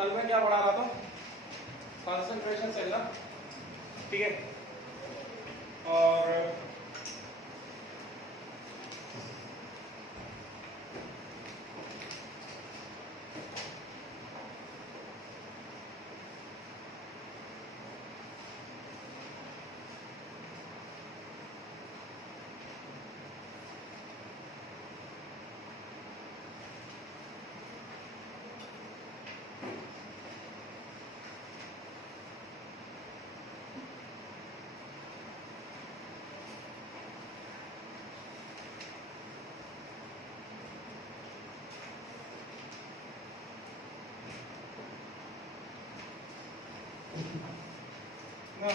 कल मैं क्या पढ़ा रहा था, कंसंट्रेशन सेल ना, ठीक है। और now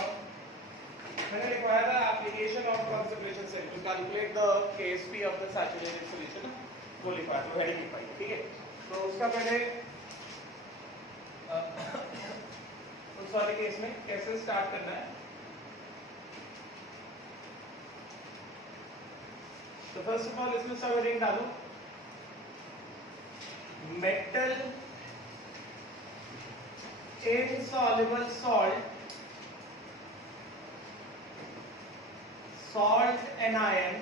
मैंने लिखवाया था application of concentration cell to calculate the KSP of the saturated solution, वो लिखवाया तो हेडिंग लिखवाई, ठीक है। तो उसका पहले उस वाले केस में कैसे स्टार्ट करना है, तो फर्स्ट ऑफ ऑल इसमें सब हेडिंग डालो, metal insoluble salt, salt anion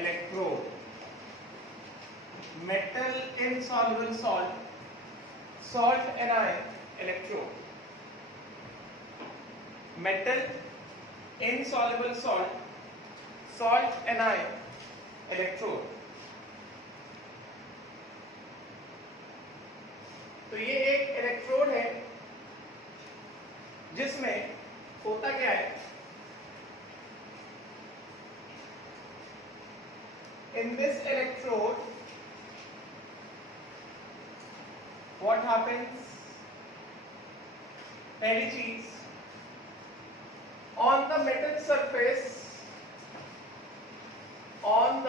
electrode, metal insoluble salt, salt anion electrode, metal insoluble salt, salt anion electrode। तो ये एक इलेक्ट्रोड है जिसमें होता क्या है, in this electrode what happens, पहली चीज, on the metal surface, on the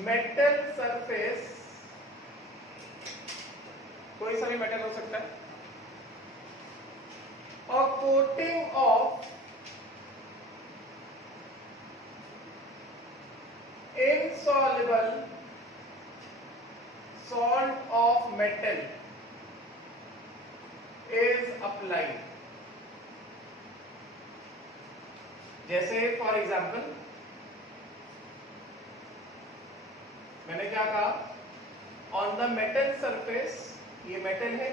metal surface, कोई सा भी मेटल हो सकता है, और coating of insoluble salt of metal is applied। जैसे फॉर एग्जाम्पल मैंने क्या कहा, ऑन द मेटल सरफेस, ये मेटल है,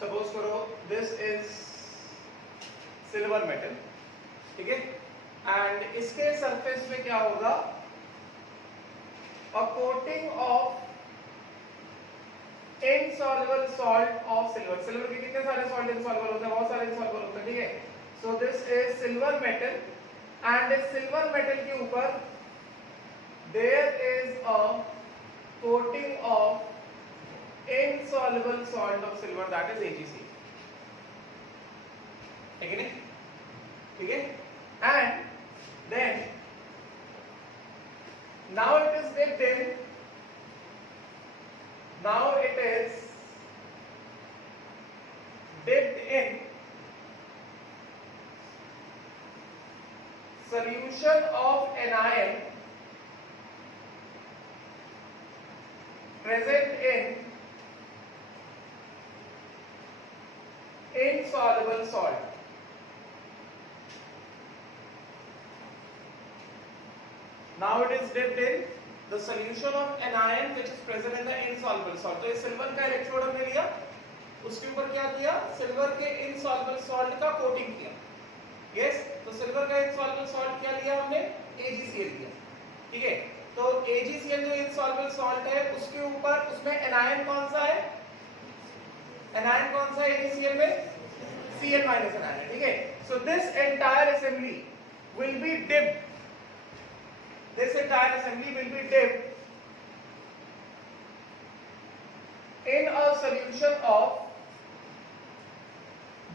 सपोज करो दिस इज सिल्वर मेटल, ठीक है, एंड इसके सरफेस में क्या होगा, अ coating of insoluble salt of silver. Silver के कितने सारे सॉल्ट इनसॉल्युबल होते हैं, बहुत सारे इनसॉल्युबल होते हैं, ठीक है। So this is silver metal and इस सिल्वर मेटल के ऊपर there is a coating of insoluble salt of silver, that is AgC, ठीक है, ठीक है। And then now it is dipped in, now it is dipped in solution of anion present in insoluble salt। Now it is dipped in the solution of anion which is present in the insoluble salt। तो ये silver का electrode हमने लिया, उसके ऊपर क्या किया, silver के insoluble salt का कोटिंग किया, यस। तो सिल्वर का इनसॉल्युबल सॉल्ट क्या लिया हमने, AgCl लिया, ठीक है। तो AgCl जो इनसॉल्युबल सॉल्ट है उसके ऊपर, उसमें एनायन कौन सा है, एनायन कौन सा है AgCl में, Cl माइनस एनायन, ठीक है। So this entire assembly will be dipped, this entire assembly will be dipped in a solution of,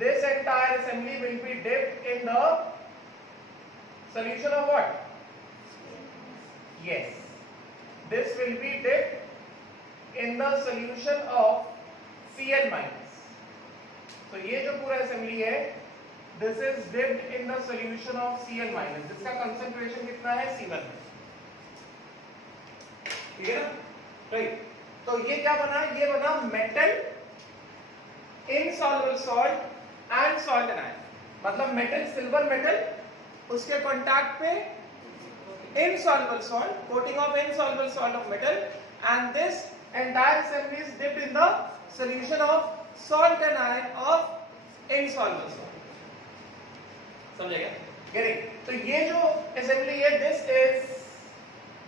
this entire assembly will be dipped in the solution of what, yes, this will be dipped in the solution of Cl minus। तो ये जो पूरा assembly है this is dipped in the solution of Cl minus, जिसका concentration कितना है C1, ठीक है ना, राइट। तो ये क्या बना, ये बना metal insoluble salt and salt anion, मतलब मेटल, सिल्वर मेटल, उसके कांटेक्ट पे insoluble salt, coating of insoluble salt of metal, and this entire assembly is dipped in the solution of salt and iron of insoluble salt. समझेगा? Getting? तो ये जो assembly है,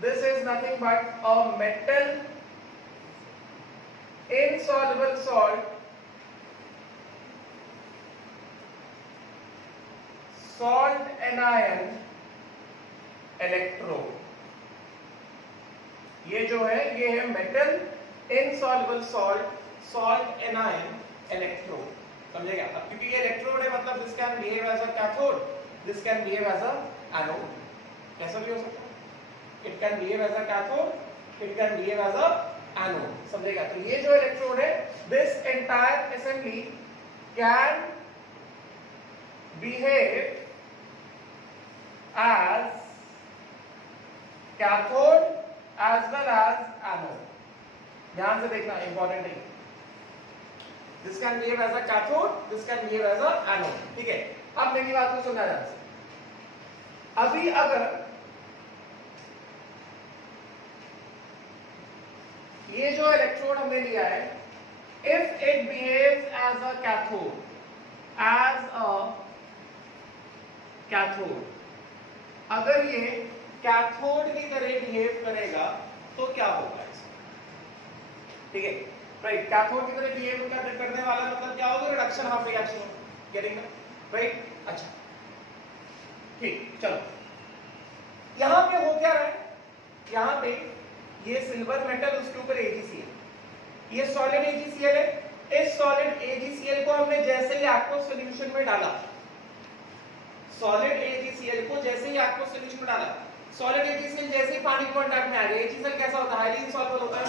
this is nothing but a metal insoluble salt, salt and iron electrode. ये जो है, ये है metal insoluble salt, salt anion electrode, समझेगा? अब क्योंकि ये इलेक्ट्रोड है, मतलब this can behave as a cathode, this can behave as a anode, कैसा भी हो सकता है, it can behave as a cathode, it can behave as a anode, समझेगा? तो ये जो इलेक्ट्रोड है, this entire assembly can behave as cathode as well as anode, ध्यान से देखना, इंपॉर्टेंट है, this can behave as a cathode, this can behave as a anode, ठीक है? अब मेरी बात को सुनना ध्यान से, अभी अगर ये जो इलेक्ट्रोड हमने लिया है, if it behaves as a cathode, अगर ये कैथोड की तरह बिहेव करेगा तो क्या होगा इसमें, ठीक है, राइट? कैथोड की तरह बिहेव करने वाला मतलब क्या होगा, reduction of reaction, getting, right? अच्छा, ठीक, चलो, यहां पे हो क्या रहा है, यहां पे ये सिल्वर मेटल, उसके ऊपर AgCl, ये सॉलिड AgCl है, इस सॉलिड AgCl को हमने जैसे ही एक्वस सॉल्यूशन में डाला, सॉलिड AgCl को जैसे ही एक्वस सॉल्यूशन में डाला, सॉलिड AgCl जैसे ही पानी के कांटेक्ट में आ गया, AgCl कैसा होता है, हाईली इनसॉल्युबल होता है,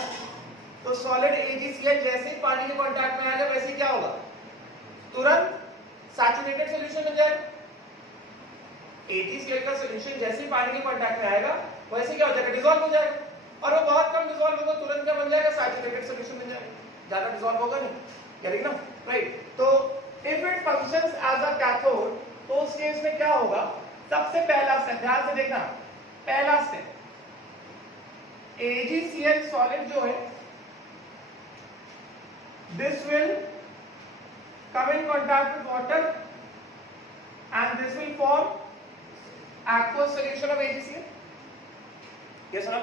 तो सॉलिड AgCl जैसे ही पानी के कांटेक्ट में आ गया, वैसे क्या होगा, तुरंत सैचुरेटेड सॉल्यूशन बन जाएगा। AgCl का सॉल्यूशन जैसे ही पानी के कांटेक्ट में आएगा, वैसे क्या हो जाएगा, डिसॉल्व हो जाएगा, और वो बहुत कम डिसॉल्व होगा, तुरंत क्या बन जाएगा, सैचुरेटेड सॉल्यूशन बन जाएगा, ज्यादा डिसॉल्व होगा नहीं, करेक्ट ना, राइट? तो if it functions as a cathode, तो उस केस में क्या होगा, सबसे पहला स्टेप, ध्यान से देखना, पहला स्टेप, AgCl सॉलिड जो है, this will come in contact with water and this will form aqueous solution of AgCl, yes or no?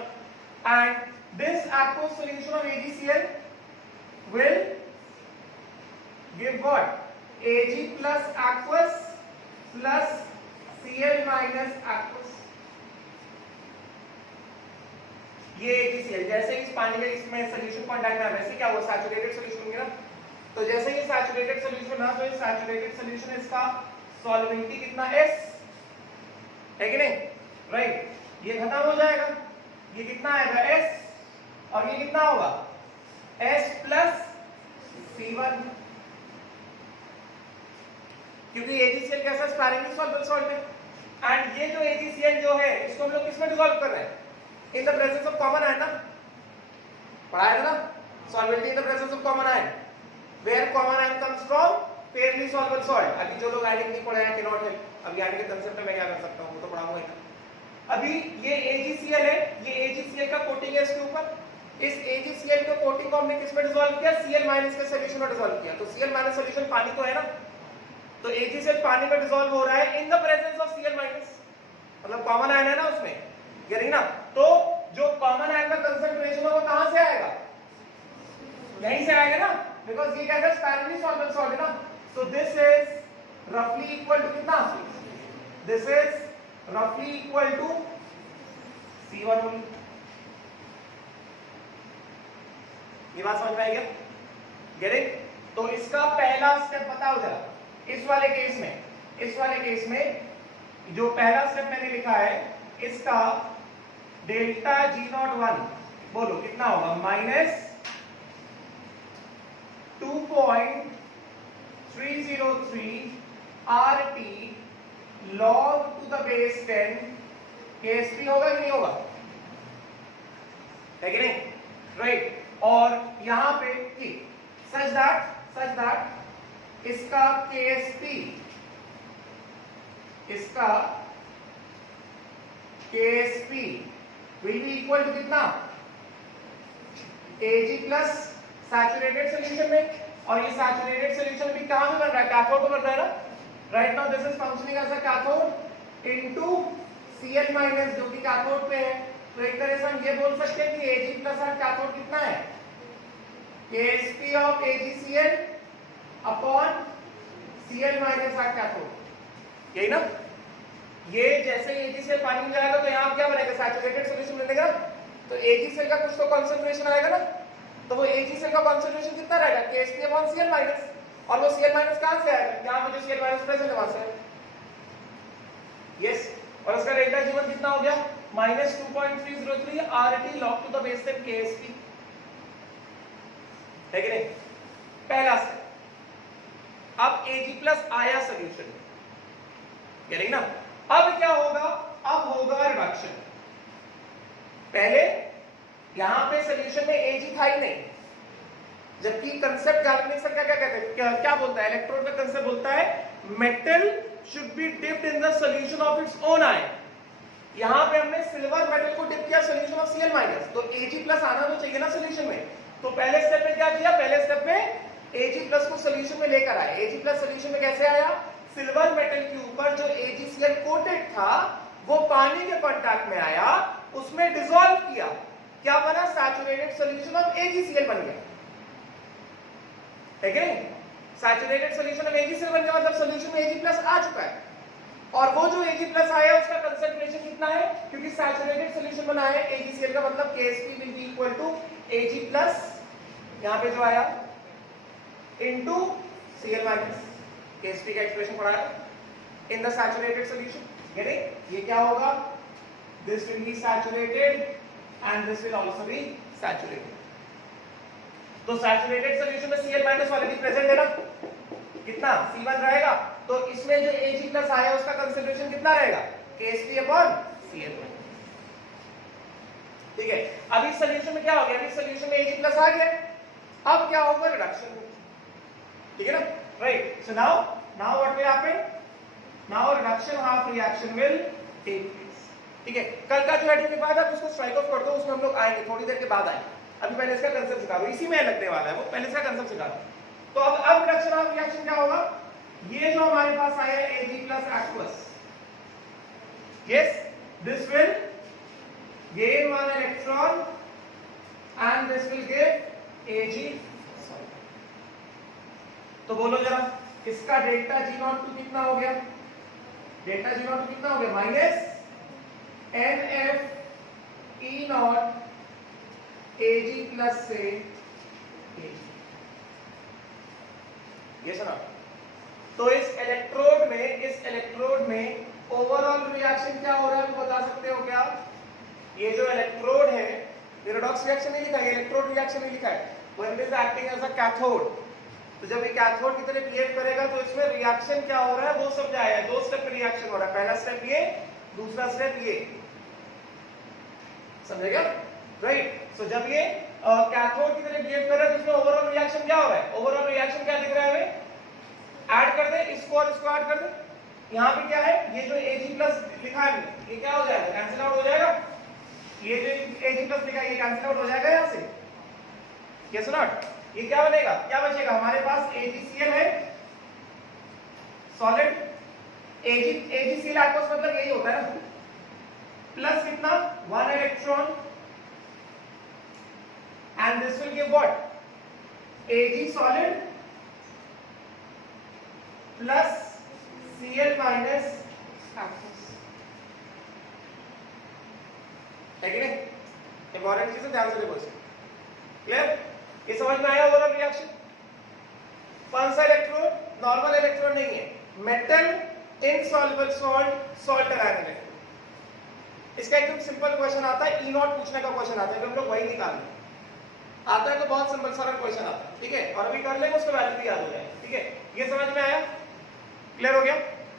And this aqueous solution of AgCl will give what, Ag plus aqueous plus Cl minus aqueous, ये AgCl जैसे इस पानी के इसमें solution contact में, वैसे क्या हुआ, सैचुरेटेड सॉल्यूशन होंगे ना, तो जैसे ही सैचुरेटेड सॉल्यूशन ना, तो ये सैचुरेटेड सॉल्यूशन, इसका सॉल्युबिलिटी कितना, S है कि नहीं, राइट? ये खत्म हो जाएगा, ये कितना आएगा, S, और ये कितना होगा, S प्लस C1, क्योंकि AgCl कैसा, स्पैरिंगली सॉल्युबल सॉल्ट है, एंड ये जो AgCl जो है, इसको हम लोग किसमें डिसॉल्व कर रहे हैं, in the presence of common ion ना, पढ़ाया ना, solubility in the presence of common ion, where common ion comes from fairly soluble salt. अभी जो लोग आयनिक नहीं पढ़े हैं, कैन नॉट हेल्प, अभी आयनिक के कंसेप्ट में मैं क्या कर सकता हूं, वो तो पढ़ाऊंगा ही। अभी ये AgCl है, ये AgCl का कोटिंग है इसके ऊपर, इस AgCl के कोटिंग को हमने किसमें डिसॉल्व किया, Cl माइनस के सॉल्यूशन में डिसॉल्व किया, तो Cl माइनस सॉल्यूशन पानी तो है ना, तो AgCl पानी में डिसॉल्व हो रहा है in the presence of Cl minus, मतलब कॉमन आयन है ना उसमें, यानी ना, तो जो कॉमन आयन का कंसंट्रेशन है वो कहां से आएगा, यहीं से आएगा ना, बिकॉज़ ये क्या है, स्पैरिंगली सॉल्युबल सॉल्ट है ना, सो दिस इज रफली इक्वल टू कितना, दिस इज रफली इक्वल टू C1 ओनली। ये बात समझ में आई क्या, गेट इट? तो इसका पहला स्टेप बताओ जरा, इस वाले केस में जो पहला स्टेप मैंने लिखा है, इसका डेल्टा G01 बोलो कितना होगा, minus 2.303 RT log to the base 10 KSP होगा कि नहीं होगा, है कि नहीं, राइट। और यहां पे कि सच दैट इसका KSP will be equal to कितना, Ag प्लस सैचुरेटेड सोल्यूशन में, और ये सैचुरेटेड सोल्यूशन भी कहां में बन रहा है, कैथोड में बन रहा है ना, right. Now this is functioning as a cathode into Cl minus जो कि कैथोड पे है। तो एक तरह से हम ये बोल सकते हैं कि Ag प्लस आर कैथोड कितना है, KSP of AgCl upon Cl minus are cathode, यही ना। ये जैसे ही AgCl पानी में जाएगा तो यहाँ क्या बनेगा, सैचुरेटेड सॉल्यूशन मिलेगा, तो AgCl का कुछ तो कंसंट्रेशन आएगा ना, तो वो AgCl का कंसंट्रेशन कितना रहेगा, KSP अपॉन Cl माइनस, और वो Cl माइनस कहां से आएगा, यहाँ पे जो Cl माइनस प्रेजेंट है वहां से, यस। और उसका डेल्टा G1 कितना हो गया, -2.303 RT log to the base 10 KSP, है कि नहीं, पहला से। अब Ag प्लस आया सोल्यूशन, कह रही ना। अब क्या होगा, अब होगा रिडक्शन। पहले यहां पे सोल्यूशन में Ag था ही नहीं, जबकि कंसेप्ट गैल्वेनिक का क्या कहते हैं, क्या बोलता है, इलेक्ट्रोड का कंसेप्ट बोलता है metal should be dipped in the solution of its own ion. यहां पे हमने सिल्वर मेटल को डिप किया सोल्यूशन ऑफ Cl माइनस, तो Ag प्लस आना तो चाहिए ना सोल्यूशन में। तो पहले स्टेप में क्या किया, पहले स्टेप में Ag प्लस को सोल्यूशन में लेकर आए। Ag प्लस सोल्यूशन में कैसे आया, सिल्वर मेटल के ऊपर जो AgCl कोटेड था वो पानी के कांटेक्ट में आया, उसमें डिसॉल्व किया, क्या बना, सैचुरेटेड सॉल्यूशन ऑफ AgCl बन गया, है कि नहीं। सैचुरेटेड सॉल्यूशन ऑफ AgCl बन गया, मतलब सॉल्यूशन में Ag प्लस आ चुका है, और वो जो Ag प्लस आया उसका कंसंट्रेशन कितना है, क्योंकि सैचुरेटेड सॉल्यूशन बना है AgCl का, मतलब KSP will be equal to Ag plus यहां पे जो आया इनटू Cl माइनस, KSP का एक्सप्रेशन पढ़ा है इन द सैचुरेटेड सॉल्यूशन, यानी ये क्या होगा, this will B saturated and this will also be saturated. तो सैचुरेटेड सॉल्यूशन में Cl माइनस ऑलरेडी प्रेजेंट है ना, कितना C1 रहेगा, तो इसमें जो Ag प्लस आया उसका कंसंट्रेशन कितना रहेगा, KSP अपॉन Cl, ठीक है। अभी सॉल्यूशन में क्या हो गया, अभी सॉल्यूशन में Ag प्लस आ गया, अब क्या होगा, रिडक्शन, ठीक है ना, right। So now what will happen, now reduction half reaction will take place, ठीक है। कल का जो हेडिंग के बाद आप उसको स्ट्राइक ऑफ कर दो, उसमें हम लोग आएंगे थोड़ी देर के बाद आएंगे, अभी पहले इसका कंसेप्ट सिखा दो, इसी में लगने वाला है वो, पहले इसका कंसेप्ट सिखा दो। तो अब रिडक्शन ऑफ रिएक्शन क्या होगा, ये जो हमारे पास आया है Ag plus aqueous, yes, this will gain one electron and this will give Ag, तो बोलो जरा इसका डेल्टा G02 कितना हो गया, डेल्टा G02 कितना हो गया, minus NF E0 Ag plus से Ag, ये सुना। तो इस इलेक्ट्रोड में ओवरऑल रिएक्शन क्या हो रहा है, बता सकते हो क्या, ये जो इलेक्ट्रोड है, रिडॉक्स रिएक्शन नहीं लिखा है, इलेक्ट्रोड रिएक्शन नहीं लिखा है, when it is acting as a cathode, तो जब ये कैथोड की तरह बिहेव करेगा तो इसमें रिएक्शन क्या हो रहा है वो समझाया है, दो स्टेप में रिएक्शन हो रहा है, पहला स्टेप ये, दूसरा स्टेप ये, समझेगा, राइट। सो जब ये कैथोड की तरह बिहेव कर रहा है तो इसमें ओवरऑल रिएक्शन क्या हो रहा है, ओवरऑल रिएक्शन क्या दिख रहा है हमें, ऐड कर दे इसको और इसको ऐड कर दे, यहाँ पे क्या है, ये जो Ag प्लस लिखा है ये क्या हो जाएगा, कैंसिल आउट हो जाएगा, ये जो Ag प्लस लिखा है ये कैंसिल आउट हो जाएगा यहाँ से, यस नॉट, ये क्या बनेगा, क्या बचेगा, हमारे पास AgCl है सॉलिड, AgCl aqueous मतलब यही होता है ना, प्लस कितना 1 electron and this will give what, Ag solid plus Cl minus aqueous, है कि नहीं, इंपॉर्टेंट चीज है, ध्यान से देखो, क्लियर, ये समझ में आया ओवरऑल रिएक्शन। कौन सा इलेक्ट्रोड, नॉर्मल इलेक्ट्रोड नहीं है, metal insoluble salt ion electrode. इसका एकदम सिंपल क्वेश्चन आता है, E0 पूछने का क्वेश्चन आता है, तो हम लोग वही निकालेंगे, आता है तो बहुत सिंपल सारा क्वेश्चन आता है, ठीक है, और अभी कर लेंगे उसका वैल्यू भी याद हो जाएगा, ठीक है। ये समझ में आया, क्लियर हो गया?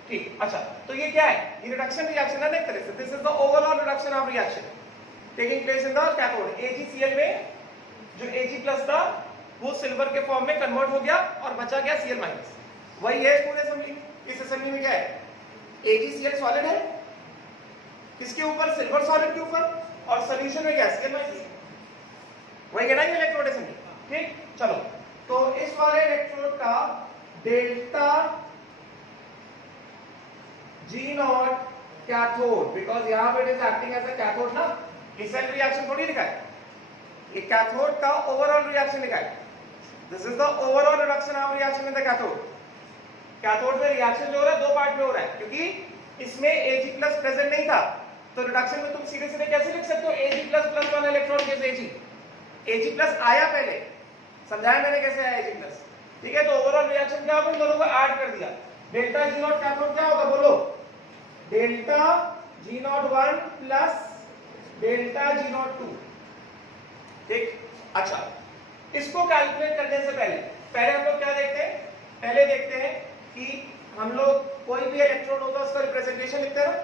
ठीक, अच्छा तो ये क्या है? ये रिडक्शन रिएक्शन है ना एक तरह से. This is the overall reduction of reaction taking place in the cathode. AgCl में जो Ag प्लस था वो सिल्वर के फॉर्म में कन्वर्ट हो गया और बचा गया Cl माइनस. वही है पूरे असेंबली में. इस असेंबली में क्या है? AgCl सॉलिड है, किसके ऊपर? सिल्वर सॉलिड के ऊपर, और सॉल्यूशन में क्या? Cl minus. वही है ना ये इलेक्ट्रोड असेंबली. ठीक, चलो तो इस वाले इलेक्ट्रोड का delta G not cathode, because यहां पे it is acting as a cathode ना, सेल रिएक्शन थोड़ी लिखा है, ये कैथोड का ओवरऑल रिएक्शन लिखा है. This is the overall reduction of reaction in the cathode. Cathode में रिएक्शन जो हो रहा है दो पार्ट में हो रहा है, क्योंकि इसमें Ag प्लस प्रेजेंट नहीं था, तो रिडक्शन में तुम सीधे सीधे कैसे लिख सकते हो? Ag plus plus one electron gives Ag. Ag plus आया पहले, समझाया मैंने कैसे आया Ag प्लस. ठीक है, तो ओवरऑल रिएक्शन क्या होगा? इन दोनों को ऐड कर दिया. डेल्टा G नॉट कैथोड क्या होगा बोलो? Delta G naught 1 plus delta G naught 2. ठीक, अच्छा इसको कैलकुलेट करने से पहले हम लोग क्या देखते हैं? पहले देखते हैं कि हम लोग कोई भी इलेक्ट्रोड होता है उसका रिप्रेजेंटेशन लिखते हैं ना.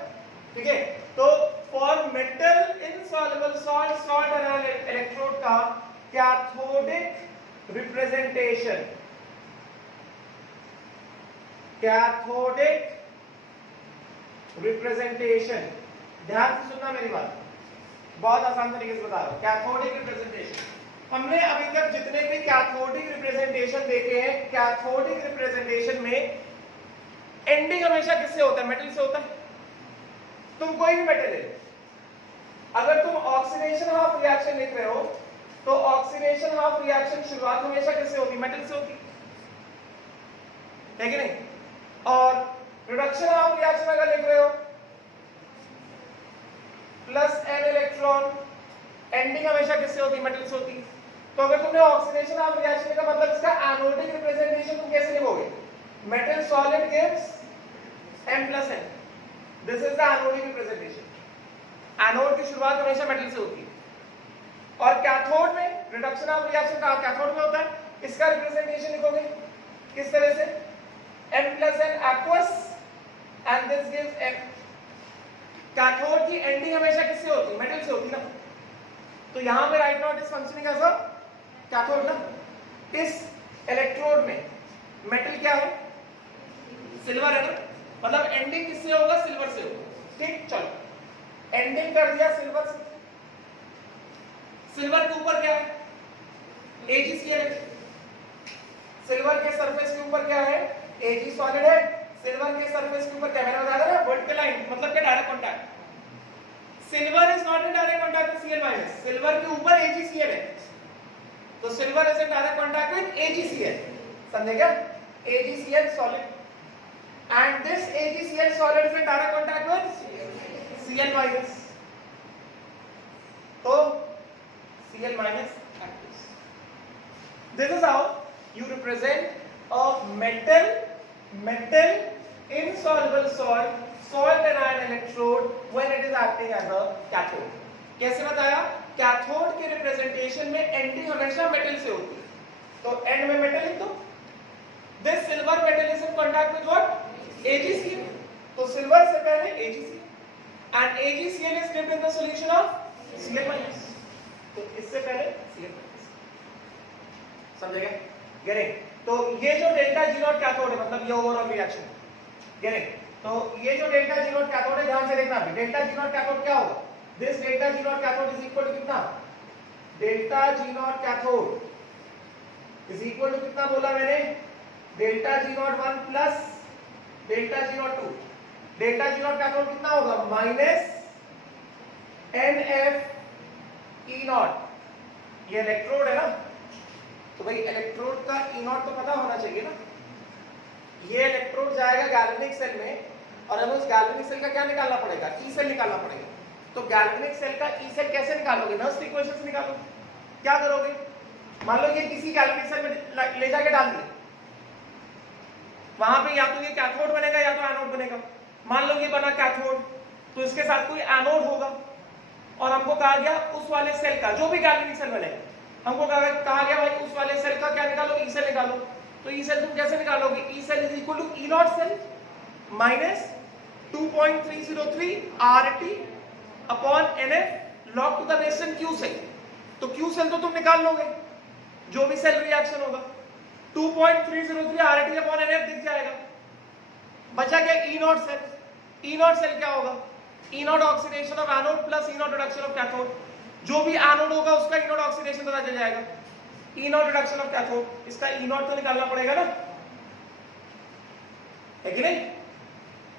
ठीक है, तो for metal insoluble salt anion electrode का कैथोडिक रिप्रेजेंटेशन, ध्यान से सुनना मेरी बात, बहुत आसान तरीके से बता रहा हूं. कैथोडिक रिप्रेजेंटेशन, हमने अभी तक जितने भी कैथोडिक रिप्रेजेंटेशन देखे हैं, कैथोडिक रिप्रेजेंटेशन में एंडिंग हमेशा किससे होता है? मेटल से होता है. तुम कोई भी मेटल ले, अगर तुम ऑक्सीडेशन हाफ रिएक्शन लिख रहे हो तो ऑक्सीडेशन हाफ रिएक्शन शुरुआत हमेशा किससे होती? मेटल से होती है कि नहीं? और रिडक्शन हाफ रिएक्शन अगर लिख रहे हो प्लस n इलेक्ट्रॉन, एंडिंग हमेशा किससे होती? मेटल से होती. तो अगर तुमने ऑक्सीडेशन ऑफ रिएक्शन का मतलब इसका एनोडिक रिप्रेजेंटेशन तुम कैसे लिखोगे? Metal solid gives m plus n. This is the anodic representation. Anode की शुरुआत हमेशा मेटल से होती है. और कैथोड में रिडक्शन ऑफ रिएक्शन का कैथोड में होता है, इसका रिप्रेजेंटेशन लिखोगे किस तरह से? m plus n aqueous and this gives m. Cathode की एंडिंग हमेशा किससे होती? मेटल से होती ना. तो यहां पे right not is functioning as a cathode ना. इस इलेक्ट्रोड में मेटल क्या है? सिल्वर है ना, मतलब एंडिंग किससे होगा? सिल्वर से होगा. ठीक, चलो एंडिंग कर दिया सिल्वर से. सिल्वर के ऊपर क्या है? AgCl. सिल्वर के सरफेस के ऊपर क्या है? Ag सॉलिड है. सिल्वर के सरफेस के ऊपर क्या मैंने बताया ना? वर्टिकल लाइन, मतलब क्या? Direct contact. Silver is not in direct contact with Cl minus. Silver के ऊपर AgCl है, तो silver is in direct contact with AgCl. समझे क्या? AgCl solid and this AgCl solid is in direct contact with Cl minus. So Cl minus actives. This is how you represent a metal insoluble salt anion electrode when it is acting as a cathode. कैसे बताया? Cathode के representation में ending हमेशा metal से होती है, तो and में मेटल लिख दो. This silver metal is in contact with what? AgCl. तो सिल्वर से पहले AgCl and AgCl is dipped in the solution of Cl minus. तो इससे पहले Cl minus. समझेगा? गेटिंग? तो ये जो डेल्टा G नॉट कैथोड है, मतलब ये ओवरऑल रिएक्शन. गेटिंग? तो ये जो डेल्टा G नॉट कैथोड है, ध्यान से देखना. डेल्टा G नॉट कैथोड क्या होगा? This delta G not cathode is equal to कितना? Delta G not cathode is equal to कितना बोला मैंने? Delta G naught 1 plus delta G naught 2. Delta G not cathode कितना होगा? Minus NF E naught. ये electrode है ना, तो भाई इलेक्ट्रोड का E नॉट तो पता होना चाहिए ना. ये इलेक्ट्रोड जाएगा गैल्वेनिक सेल में, और हमें उस गैल्वेनिक सेल का क्या निकालना पड़ेगा? E सेल निकालना पड़ेगा. तो गैल्वेनिक सेल का E सेल कैसे निकालोगे? नर्स इक्वेशन से निकालोगे. क्या करोगे? मान लो ये किसी गैल्वेनिक सेल में ले जाके डाल दिया, वहां पे या तो ये कैथोड बनेगा या तो एनोड बनेगा. मान लो ये बना कैथोड, तो इसके साथ कोई एनोड होगा, और हमको कहा गया उस वाले सेल का, जो भी गैल्वेनिक सेल बनेगा, हमको कहा गया भाई उस वाले सेल का क्या निकालो? ई सेल निकालो. तो ई सेल तुम कैसे निकालोगे? E cell is equal to E not cell. Minus 2.303 RT upon NF log to the base 10 Q cell. तो Q सेल तो तुम निकाल लोगे, जो भी सेल रिएक्शन होगा 2.303 RT अपॉन NF दिख जाएगा। बचा क्या E not cell. E not cell क्या होगा? E not oxidation of anode plus E not reduction of cathode. जो भी एनोड होगा उसका E नॉट ऑक्सीडेशन पता चल जाएगा। E not reduction of cathode, इसका E नॉट तो निकालना पड़ेगा ना, है कि नहीं?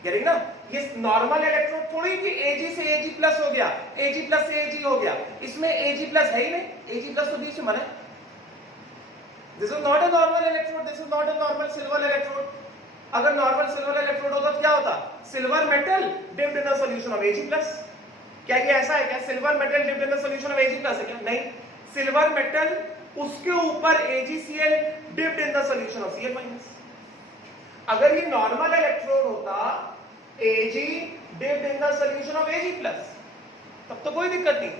गेटिंग ना? ये नॉर्मल इलेक्ट्रोड थोड़ी कि Ag से Ag प्लस हो गया, Ag प्लस से Ag हो गया, इसमें Ag प्लस है ही नहीं, Ag प्लस तो बीच में बना है। This is not a normal electrode, this is not a normal silver electrode. अगर नॉर्मल सिल्वर इलेक्ट्रोड होता तो क्या होता? Silver metal dipped in the solution of Ag plus. क्या ये ऐसा है क्या? Silver metal dipped in the solution of Ag plus है क्या? नहीं, सिल्वर मेटल उसके ऊपर AgCl dipped in the solution of Cl minus. अगर ये नॉर्मल इलेक्ट्रोड होता Ag dipped in the solution of Ag plus, तब तो कोई दिक्कत नहीं।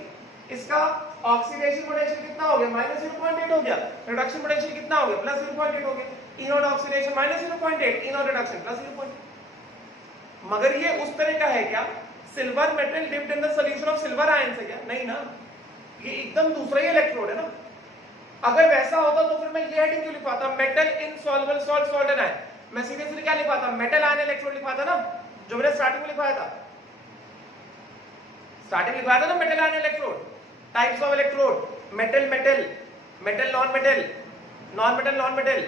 इसका ऑक्सीडेशन पोटेंशियल कितना हो गया? -0.8 हो गया। रिडक्शन पोटेंशियल कितना हो गया? +0.8 हो गया। E not oxidation -0.8, E not reduction +0.8। मगर ये उस तरह का है क्या? Silver metal dipped in the solution of silver ion से क्या? नहीं ना, ये एकदम दूसरा ही इलेक्ट्रोड है ना। अगर वैसा होता तो फिर मैं ये हेडिंग क्यों लिखवाता? Metal insoluble salt salt and ion. मैं सीधे सीधे क्या लिखवाता? मेटल आयन इलेक्ट्रोड लिखवाता ना, जो मैंने स्टार्टिंग में लिखवाया था। स्टार्टिंग लिखवाया था ना metal ion electrode, types of electrode, metal metal, metal non metal, non metal non metal,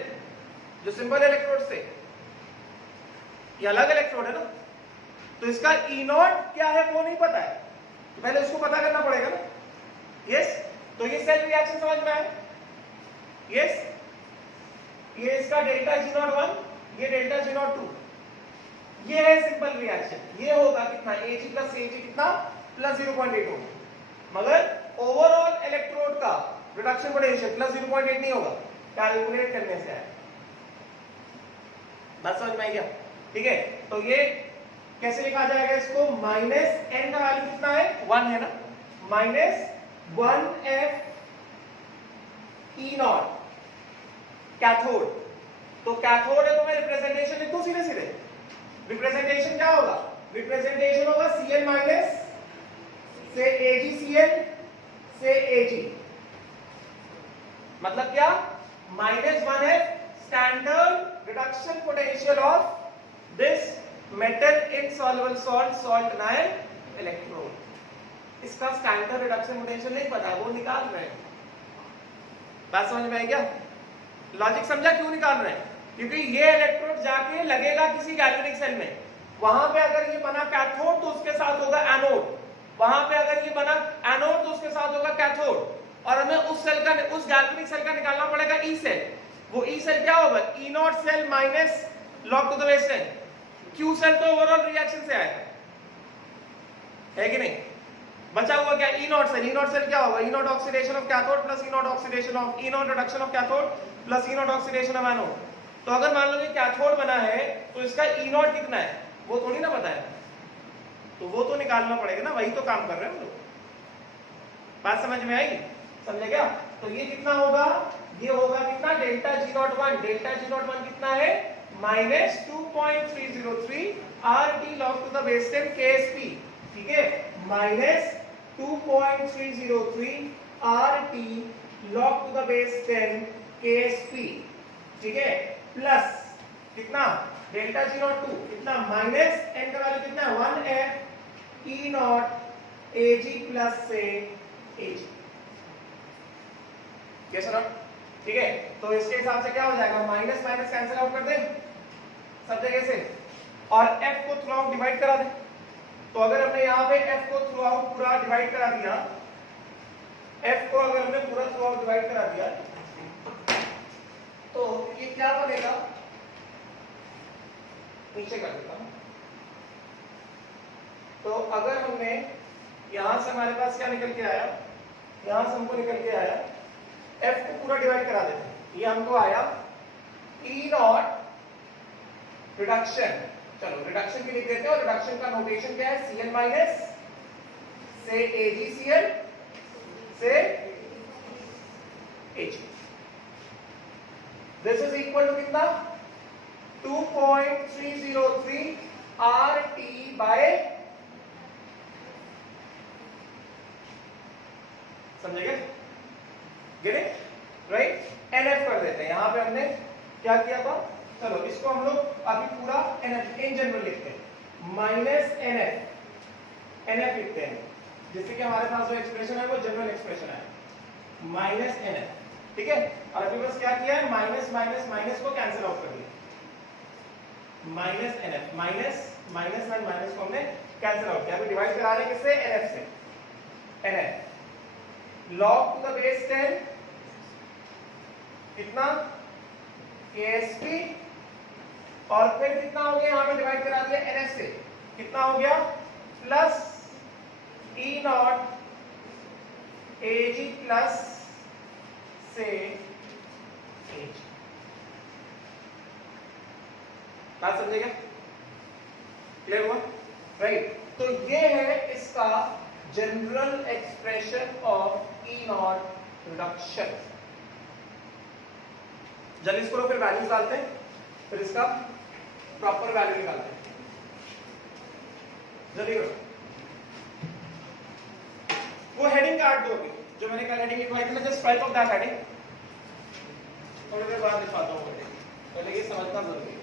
जो सिंपल इलेक्ट्रोड थे। ये अलग इलेक्ट्रोड है ना। तो इसका E नॉट क्या है वो नहीं पता है, तो पहले उसको पता करना पड़ेगा ना। यस, तो ये सेल रिएक्शन समझ में आया? यस, ये इसका डेल्टा G01, ये डेल्टा G02, ये है सिंपल रिएक्शन। ये होगा कितना? Ag प्लस Ag कितना? +0.8 होगा। मगर ओवरऑल इलेक्ट्रोड का रिडक्शन पोटेंशियल +0.8 नहीं होगा, कैलकुलेट करने से आया। बात समझ में आई क्या? ठीक है, तो ये कैसे लिखा जाएगा इसको? माइनस n का वैल्यू कितना है? 1 है ना, -1f E नॉट कैथोड। तो कैथोड है तो मैं रिप्रेजेंटेशन लिख दूं सीधे सीधे। रिप्रेजेंटेशन क्या होगा? रिप्रेजेंटेशन होगा Cl माइनस से AgCl से Ag। मतलब क्या? -1 है standard reduction potential of this metal insoluble salt salt and ion electrode. इसका स्टैंडर्ड रिडक्शन पोटेंशियल नहीं पता, वो निकाल रहे हैं। बात समझ में आई क्या? लॉजिक समझा क्यों निकाल रहे हैं? क्योंकि ये इलेक्ट्रोड जाके लगेगा किसी गैल्वेनिक सेल में, वहां पे अगर ये बना कैथोड तो उसके साथ होगा एनोड, वहां पे अगर ये बना एनोड तो उसके साथ होगा कैथोड, और हमें उस सेल का, उस गैल्वेनिक सेल का निकालना पड़ेगा E सेल। वो E सेल क्या होगा? E not cell minus log to the base 10। Q cell तो ओवरऑल रिएक्शन से आएगा, है कि नहीं? बचा हुआ क्या? E not cell. E not cell क्या होगा? E not oxidation of cathode plus E not oxidation of E not reduction of cathode plus E not oxidation of anode. तो अगर मान लो कि कैथोड बना है तो इसका E नॉट कितना है वो थोड़ी ना पता है, तो वो तो निकालना पड़ेगा ना, वही तो काम कर रहे हैं हम लोग। बात समझ में आई? समझे क्या? तो ये कितना होगा? ये होगा कितना? Delta G01। डेल्टा G01 कितना है? -2.303 RT log to the base 10 KSP। ठीक है, -2.303 RT log to the base 10 KSP। ठीक है, प्लस कितना? डेल्टा G02 कितना? माइनस n का वैल्यू कितना है? 1f E not Ag plus से Ag। कैसे ना? ठीक है, तो इसके हिसाब से क्या हो जाएगा? माइनस माइनस कैंसिल आउट कर दे सब जगह से, और f को थ्रू आउट डिवाइड करा दे। तो अगर हमने यहाँ पे f को थ्रू आउट पूरा डिवाइड करा दिया, f को अगर हमने पूरा थ्रू आउट डिवाइड करा दिया तो ये क्या बनेगा? नीचे कर देता हूं। तो अगर हमने यहां से, हमारे पास क्या निकल के आया? यहां से हमको निकल के आया f को पूरा डिवाइड करा देते हैं, ये हमको आया E नॉट रिडक्शन। चलो रिडक्शन भी लिख देते हैं, और रिडक्शन का नोटेशन क्या है? Cl माइनस से AgCl से Ag। This is equal to कितना? 2.303 आर टी बाय, समझेंगे, गेट इट राइट, एनएफ कर देते हैं। यहां पे हमने क्या किया था, चलो इसको हम लोग अभी पूरा एनएफ इन जनरल लिखते हैं, माइनस एनएफ, एनएफ लिखते हैं, जिससे कि हमारे पास जो एक्सप्रेशन है वो जनरल एक्सप्रेशन है, माइनस एनएफ, ठीक है। और अभी बस क्या किया है, माइनस माइनस माइनस को कैंसिल आउट कर दिया, minus NF, minus minus minus को हमने कैंसिल आउट किया। अभी डिवाइड करा रहे हैं किससे, एनएफ से, NF log to the base 10 कितना, KSP, और फिर कितना हो गया, यहां पे डिवाइड करा दिया NF से, कितना हो गया, plus E not AG plus से AG, बात समझेगा, क्लियर हुआ, राइट। तो ये है इसका general expression of E not reduction. जल्दी करो, फिर वैल्यूज डालते हैं, फिर इसका प्रॉपर वैल्यू निकालते हैं, जल्दी करो। वो हेडिंग काट दो अभी, जो मैंने कल हेडिंग लिखवाई थी ना, just strike off that heading, थोड़ी देर बाद लिखवाता हूँ, पहले ये समझना जरूरी है।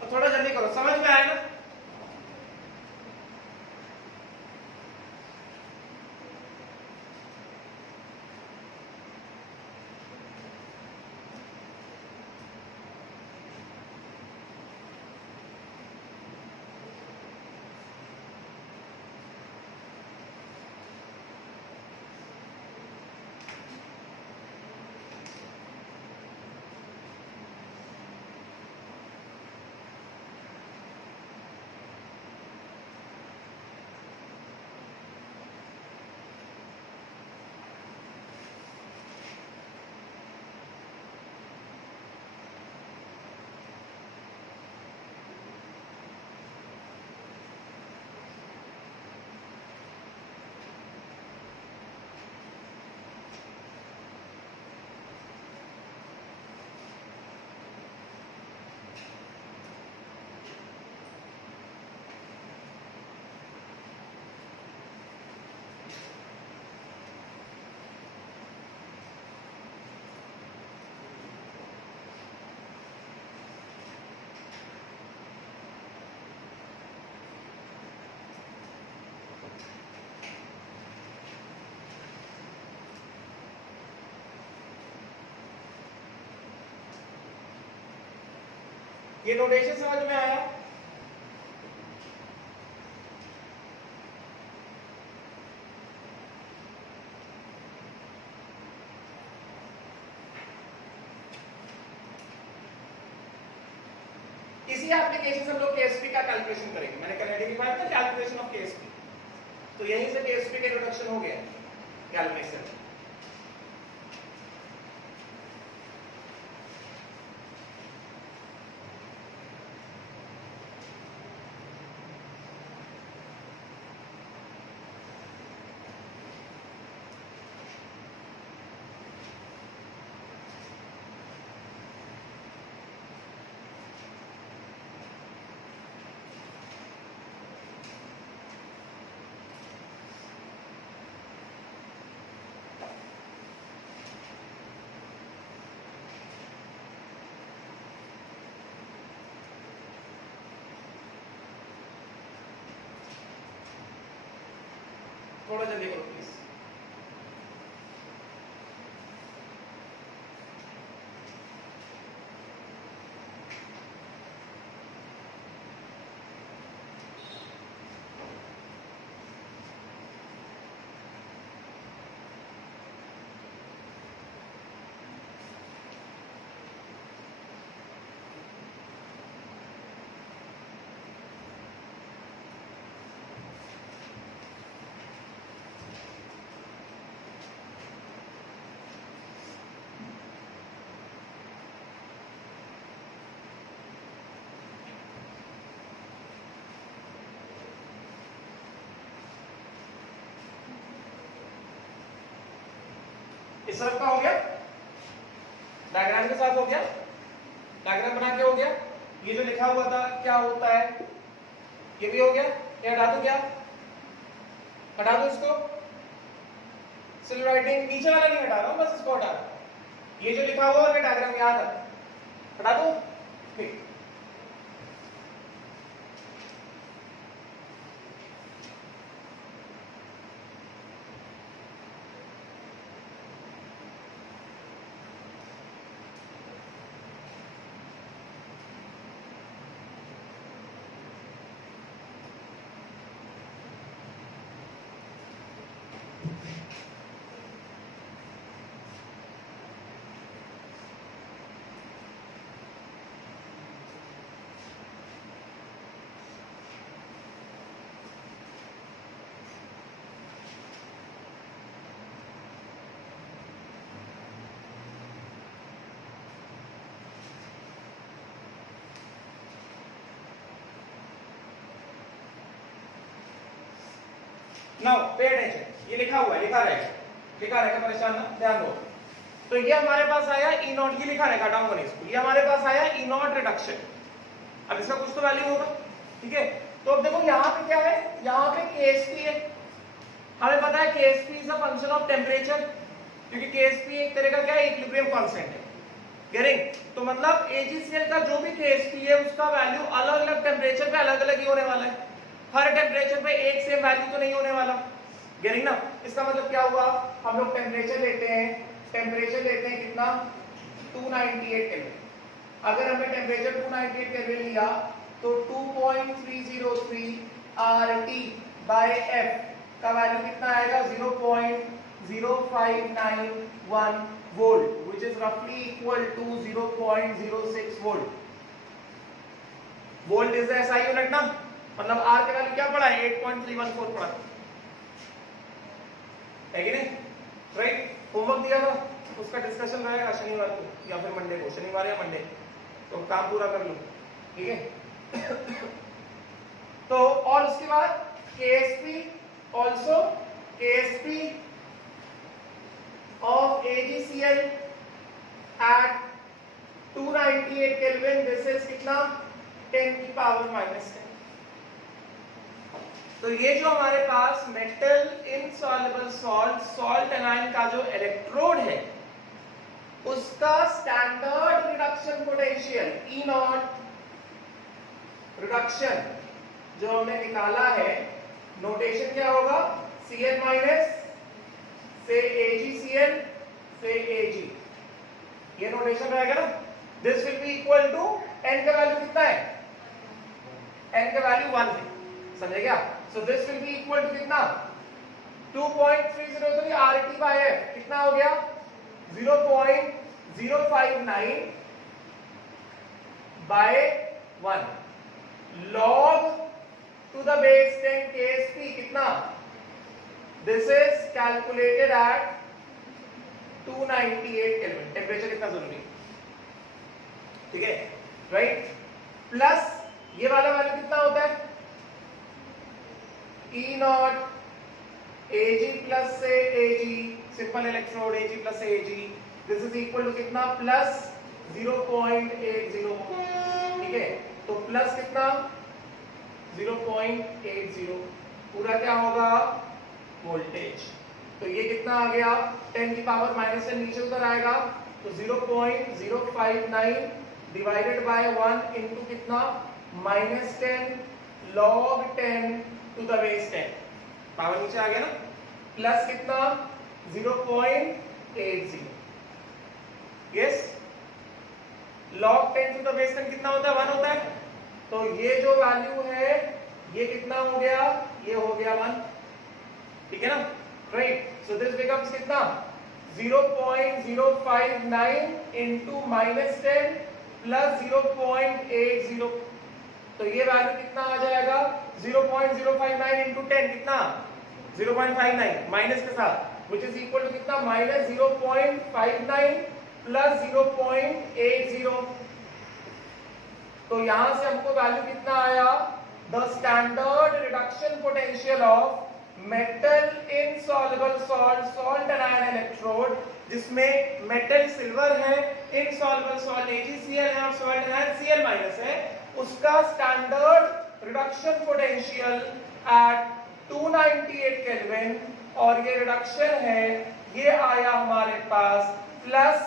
तो थोड़ा जल्दी करो, समझ में आया ना। ये नोटेशन समझ में आया, इसी एप्लीकेशन से हम लोग केएसपी का कैलकुलेशन करेंगे। मैंने कल हेडिंग लिखा था कैलकुलेशन ऑफ केएसपी, तो यहीं से केएसपी का इंट्रोडक्शन हो गया कैलकुलेशन। थोड़ा जल्दी करो प्लीज। इस तरफ का हो गया, डायग्राम के साथ हो गया, डायग्राम बना के हो गया। ये जो लिखा हुआ था क्या होता है, ये भी हो गया। ये हटा दो, क्या हटा दो इसको, सिल्वर राइटिंग नीचे वाला नहीं हटा रहा हूं, बस इसको हटा रहा हूं। ये जो लिखा हुआ है डायग्राम याद है, हटा दो। ठीक, नाउ पे अटेंशन, ये लिखा हुआ है, लिखा रहेगा, परेशान ना, ध्यान दो। तो ये हमारे पास आया ई नॉट, ये लिखा रहेगा, हटाऊंगा नहीं इसको। ये हमारे पास आया ई नॉट रिडक्शन। अब इसका कुछ तो वैल्यू होगा, ठीक है। तो अब देखो यहाँ पे क्या है, यहाँ पे KSP है। हमें पता है KSP is a function of temperature, क्योंकि KSP एक तरह का क्या है, इक्विलिब्रियम कांस्टेंट है। गेटिंग? तो मतलब AgCl का जो भी KSP है उसका वैल्यू अलग अलग टेम्परेचर पे अलग अलग ही होने वाला है। हर टेम्परेचर पे एक सेम वैल्यू तो नहीं होने वाला। गेटिंग ना? इसका मतलब क्या हुआ, हम लोग टेम्परेचर लेते हैं कितना, 298 केल्विन। अगर हमने टेम्परेचर 298 केल्विन लिया तो 2.303 RT/F का वैल्यू कितना आएगा, 0.0591 वोल्ट, व्हिच इज रफली equal to 0.06 volt. Volt is the SI unit ना, मतलब R का वैल्यू क्या पड़ा है, 8.314 पड़ा है कि नहीं, राइट। होमवर्क दिया था, उसका डिस्कशन रहेगा शनिवार को या फिर मंडे को, शनिवार या मंडे, तो काम पूरा कर लो, ठीक है। तो और उसके बाद KSP also KSP of AgCl at 298 Kelvin, this is कितना, 10 की पावर -10। तो ये जो हमारे पास मेटल इनसॉल्युबल सॉल्ट एनायन का जो इलेक्ट्रोड है उसका standard reduction potential E not reduction जो हमने निकाला है, नोटेशन क्या होगा, Cl माइनस से AgCl से Ag, ये नोटेशन रहेगा ना। This will be equal to, n का वैल्यू कितना है, n का वैल्यू 1 है, समझे क्या। So this will be equal to कितना, 2.303 RT/F, कितना हो गया, 0.059 by 1 log to the base 10 KSP कितना, this is calculated at 298 Kelvin। Temperature कितना जरूरी, ठीक है, राइट। प्लस ये वाला वैल्यू कितना होता है, E नॉट Ag प्लस से Ag, simple electrode Ag plus से Ag, this is equal to कितना, प्लस 0.80, ठीक है। तो प्लस कितना, 0.80, पूरा क्या होगा, वोल्टेज। तो ये कितना आ गया, 10 की पावर -10 नीचे उधर आएगा, तो 0.059 डिवाइडेड बाय 1 इनटू कितना, -10 log 10 to the base 10, power नीचे आ गया ना, प्लस कितना, 0.80। Yes, log 10 to the base 10 कितना होता है, 1 होता है। तो ये जो वैल्यू है ये कितना हो गया, ये हो गया 1, ठीक है ना, राइट। सो दिस बिकम्स कितना, 0.059 into -10 प्लस 0.80, तो ये वैल्यू कितना आ जाएगा, 0.059 into 10 कितना, 0.59 माइनस के साथ, which is equal to कितना, -0.59 प्लस 0.80। तो यहां से हमको वैल्यू कितना आया, the standard reduction potential of metal insoluble salt and ion electrode जिसमें मेटल सिल्वर है, इनसॉल्युबल सॉल्ट AgCl है और सॉल्ट है Cl- है, उसका standard reduction potential at 298 kelvin, और ये रिडक्शन है, ये आया हमारे पास प्लस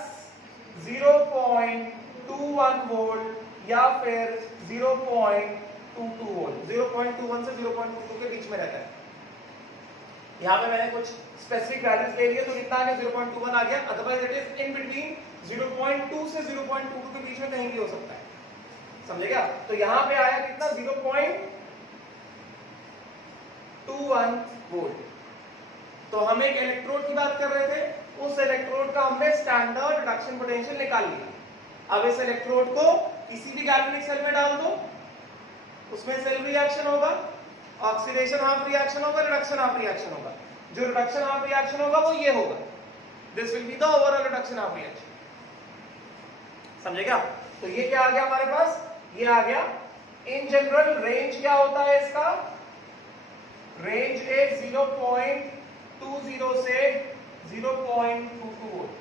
0.21 वोल्ट या फिर 0.22 वोल्ट, 0.21 से 0.22 के बीच में रहता है। यहाँ पे मैंने कुछ स्पेसिफिक वैल्यूज ले लिए, तो कितना आ गया 0.21 आ गया, otherwise it is in between 0.2 से 0.22 के बीच में कहीं भी हो सकता है, समझेगा। तो यहाँ पे आया कितना 0.21 वोल्ट। तो हम एक इलेक्ट्रोड की बात कर रहे थे, उस इलेक्ट्रोड का हमने स्टैंडर्ड रिडक्शन पोटेंशियल निकाल लिया। अब इस इलेक्ट्रोड को किसी भी गैल्वेनिक सेल में डाल दो, उसमें सेल रिएक्शन होगा, ऑक्सीडेशन हाफ रिएक्शन होगा, रिडक्शन हाफ रिएक्शन होगा। जो रिडक्शन हाफ रिएक्शन होगा वो ये होगा, this will be the overall reduction half reaction, समझेगा। तो ये क्या आ गया हमारे पास, ये आ गया इन जनरल रेंज क्या होता है इसका, रेंज इज 0.20 से 0.22 वोल्ट,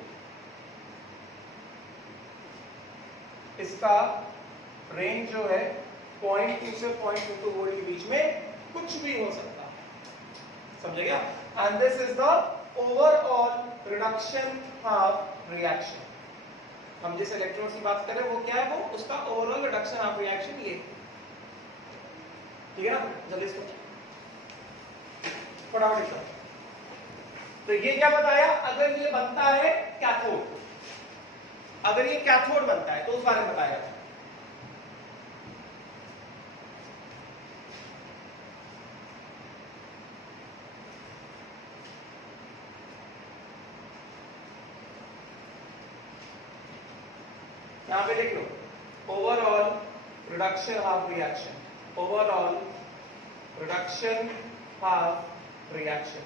इसका रेंज जो है 0.2 से 0.22 वोल्ट के बीच में कुछ भी हो सकता है, समझेगा। And this is the overall reduction half reaction. हम जिस इलेक्ट्रोड की बात करें वो क्या है, वो उसका ओवरऑल रिडक्शन हाफ रिएक्शन ये, ठीक है ना। जल्दी इसको फटाफट लिखो। तो ये क्या बताया, अगर ये बनता है कैथोड, अगर ये कैथोड बनता है तो उस बारे में बताया। यहां पे लिख लो overall reduction half reaction, overall reduction half reaction.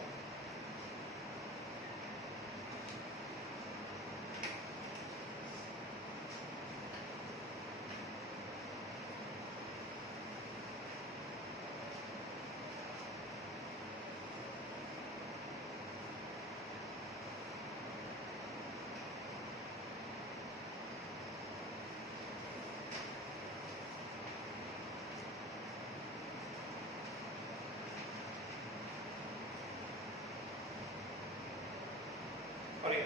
और ये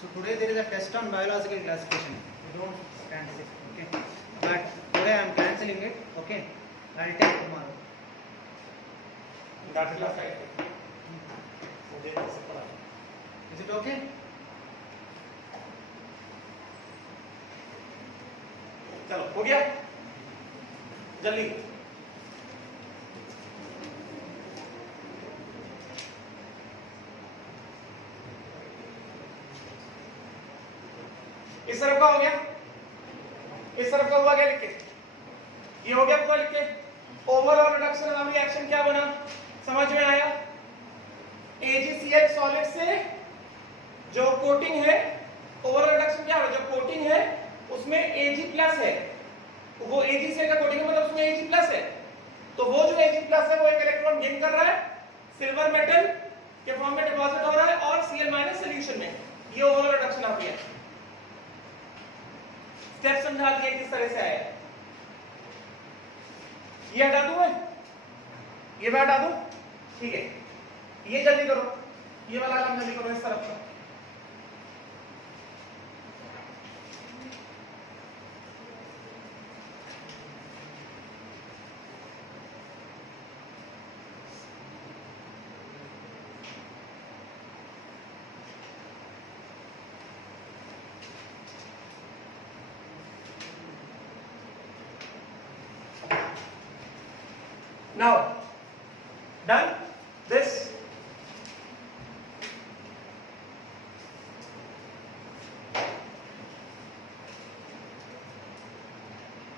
So today there is a test on biological classification. You don't stand sick, okay? But today I am cancelling it, okay? I will take tomorrow. that class है, मुझे ऐसे पढ़ा। Is it okay? चलो हो गया, जल्दी। इस तरफ का हो गया, इस तरफ का हुआ क्या लिख के, ये हो गया पूरा लिख के। ओवरऑल रिडक्शन हाफ रिएक्शन क्या बना, समझ में आया। AgCl सॉलिड से जो कोटिंग है, ओवरऑल रिडक्शन क्या है, जो कोटिंग है उसमें Ag+ है, वो AgCl का कोटिंग है मतलब उसमें Ag+ है, तो वो जो Ag+ है वो एक इलेक्ट्रॉन गेन कर रहा है, सिल्वर मेटल के फॉर्म में डिपॉजिट हो रहा है और Cl- सॉल्यूशन में, ये overall reduction half reaction. Step समझा दिया किस तरह से आया। ये हटा दूं मैं, ये मैं हटा दूं, ठीक है। ये जल्दी करो, ये वाला काम जल्दी करो इस तरफ का। Now done this.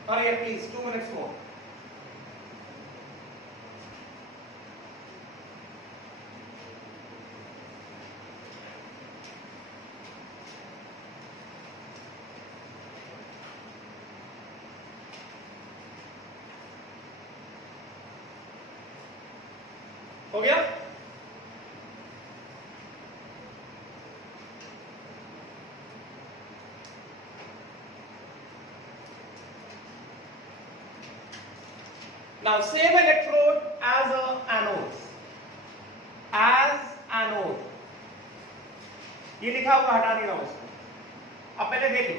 Hurry up please, 2 minutes more. हो गया? Now same electrode as a anode. As anode. ये लिखा हुआ हटा देना उसको. अब पहले देखो.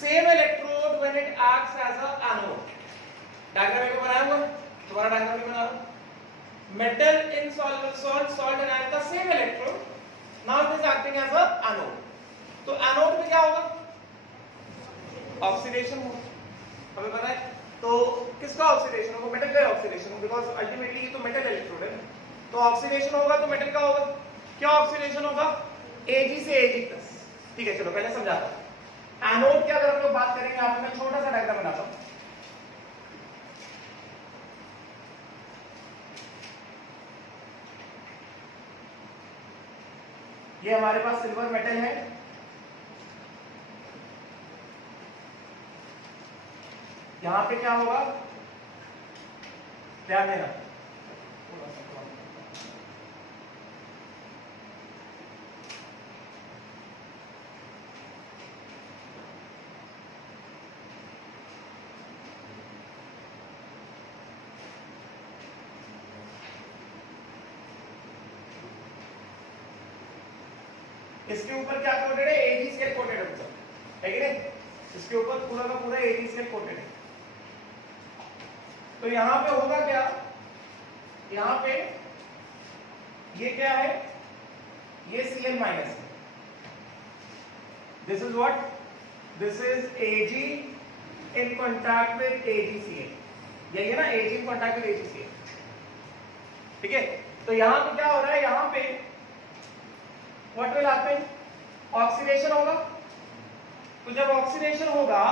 Same electrode when it acts as a anode. Diagram को बनाया हुआ? तुम्हारा डायग्राम भी बना रहा हूं. Metal insoluble salt, salt and ion का same electrode. Now it is acting as a anode. तो anode में क्या होगा? Oxidation होगा. हमें पता है. तो किसका ऑक्सीडेशन होगा? मेटल का ऑक्सीडेशन होगा, बिकॉज़ अल्टीमेटली ये तो मेटल इलेक्ट्रोड है. तो ऑक्सीडेशन होगा तो मेटल का होगा. क्या ऑक्सीडेशन होगा? Ag से Ag+. ठीक है, चलो पहले समझाता हूं. एनोड की अगर हम लोग बात करेंगे, आपको मैं छोटा सा डायग्राम बनाता हूं. ये हमारे पास सिल्वर मेटल है. यहां पे क्या होगा? ध्यान देना. इसके ऊपर क्या कोटेड है? Ag स्केल कोटेड है कि नहीं? इसके ऊपर पूरा का पूरा Ag स्केल कोटेड है. तो यहां पे होगा क्या? यहां पे ये क्या है? ये Cl माइनस है. This is what? This is Ag in contact with AgCl. यही है ना, Ag in contact with AgCl. ठीक है. तो यहां पे क्या हो रहा है? यहां पे व्हाट विल हैपन? ऑक्सीडेशन होगा. तो जब ऑक्सीडेशन होगा,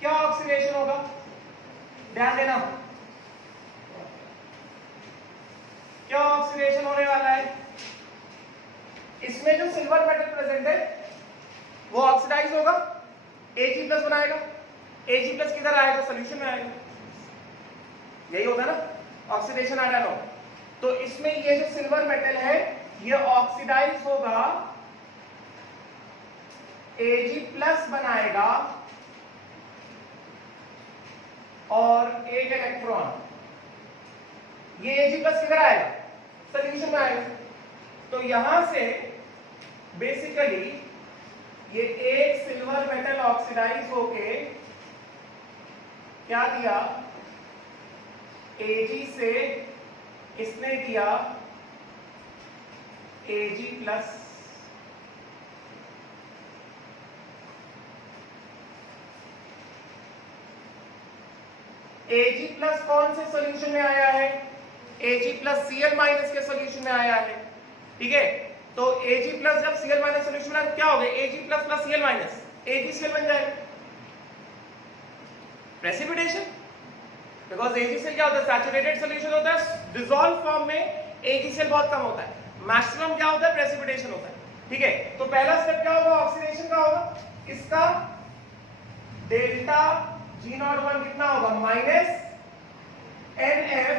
क्या ऑक्सीडेशन होगा? ध्यान देना. क्या ऑक्सीडेशन होने वाला है? इसमें जो सिल्वर मेटल प्रेजेंट है वो ऑक्सीडाइज होगा, Ag+ बनाएगा. Ag+ किधर आएगा? सॉल्यूशन में आएगा. यही होगा ना, ऑक्सीडेशन आ रहा है. तो इसमें ये जो सिल्वर मेटल है ये ऑक्सीडाइज होगा, Ag+ बनाएगा और एक इलेक्ट्रॉन. ये Ag+ किधर आएगा? सॉल्यूशन में आएगा. तो यहां से बेसिकली ये एक सिल्वर मेटल ऑक्सीडाइज होके क्या दिया? Ag से इसने दिया Ag+. Ag+ कौन से सॉल्यूशन में आया है? Ag+ Cl- के सॉल्यूशन में आया है. ठीक है. तो Ag+ जब Cl- सॉल्यूशन में आया क्या हो गया? Ag+ प्लस Cl-, AgCl बन जाएगा. प्रेसिपिटेशन. बिकॉज AgCl क्या होता है? सैचुरेटेड सॉल्यूशन होता है. डिसॉल्व फॉर्म में AgCl बहुत कम होता है. मैक्सिमम क्या होता है? प्रेसिपिटेशन होता है. ठीक है. तो पहला स्टेप क्या होगा? ऑक्सीडेशन का होगा. इसका डेल्टा G01 कितना होगा? -NF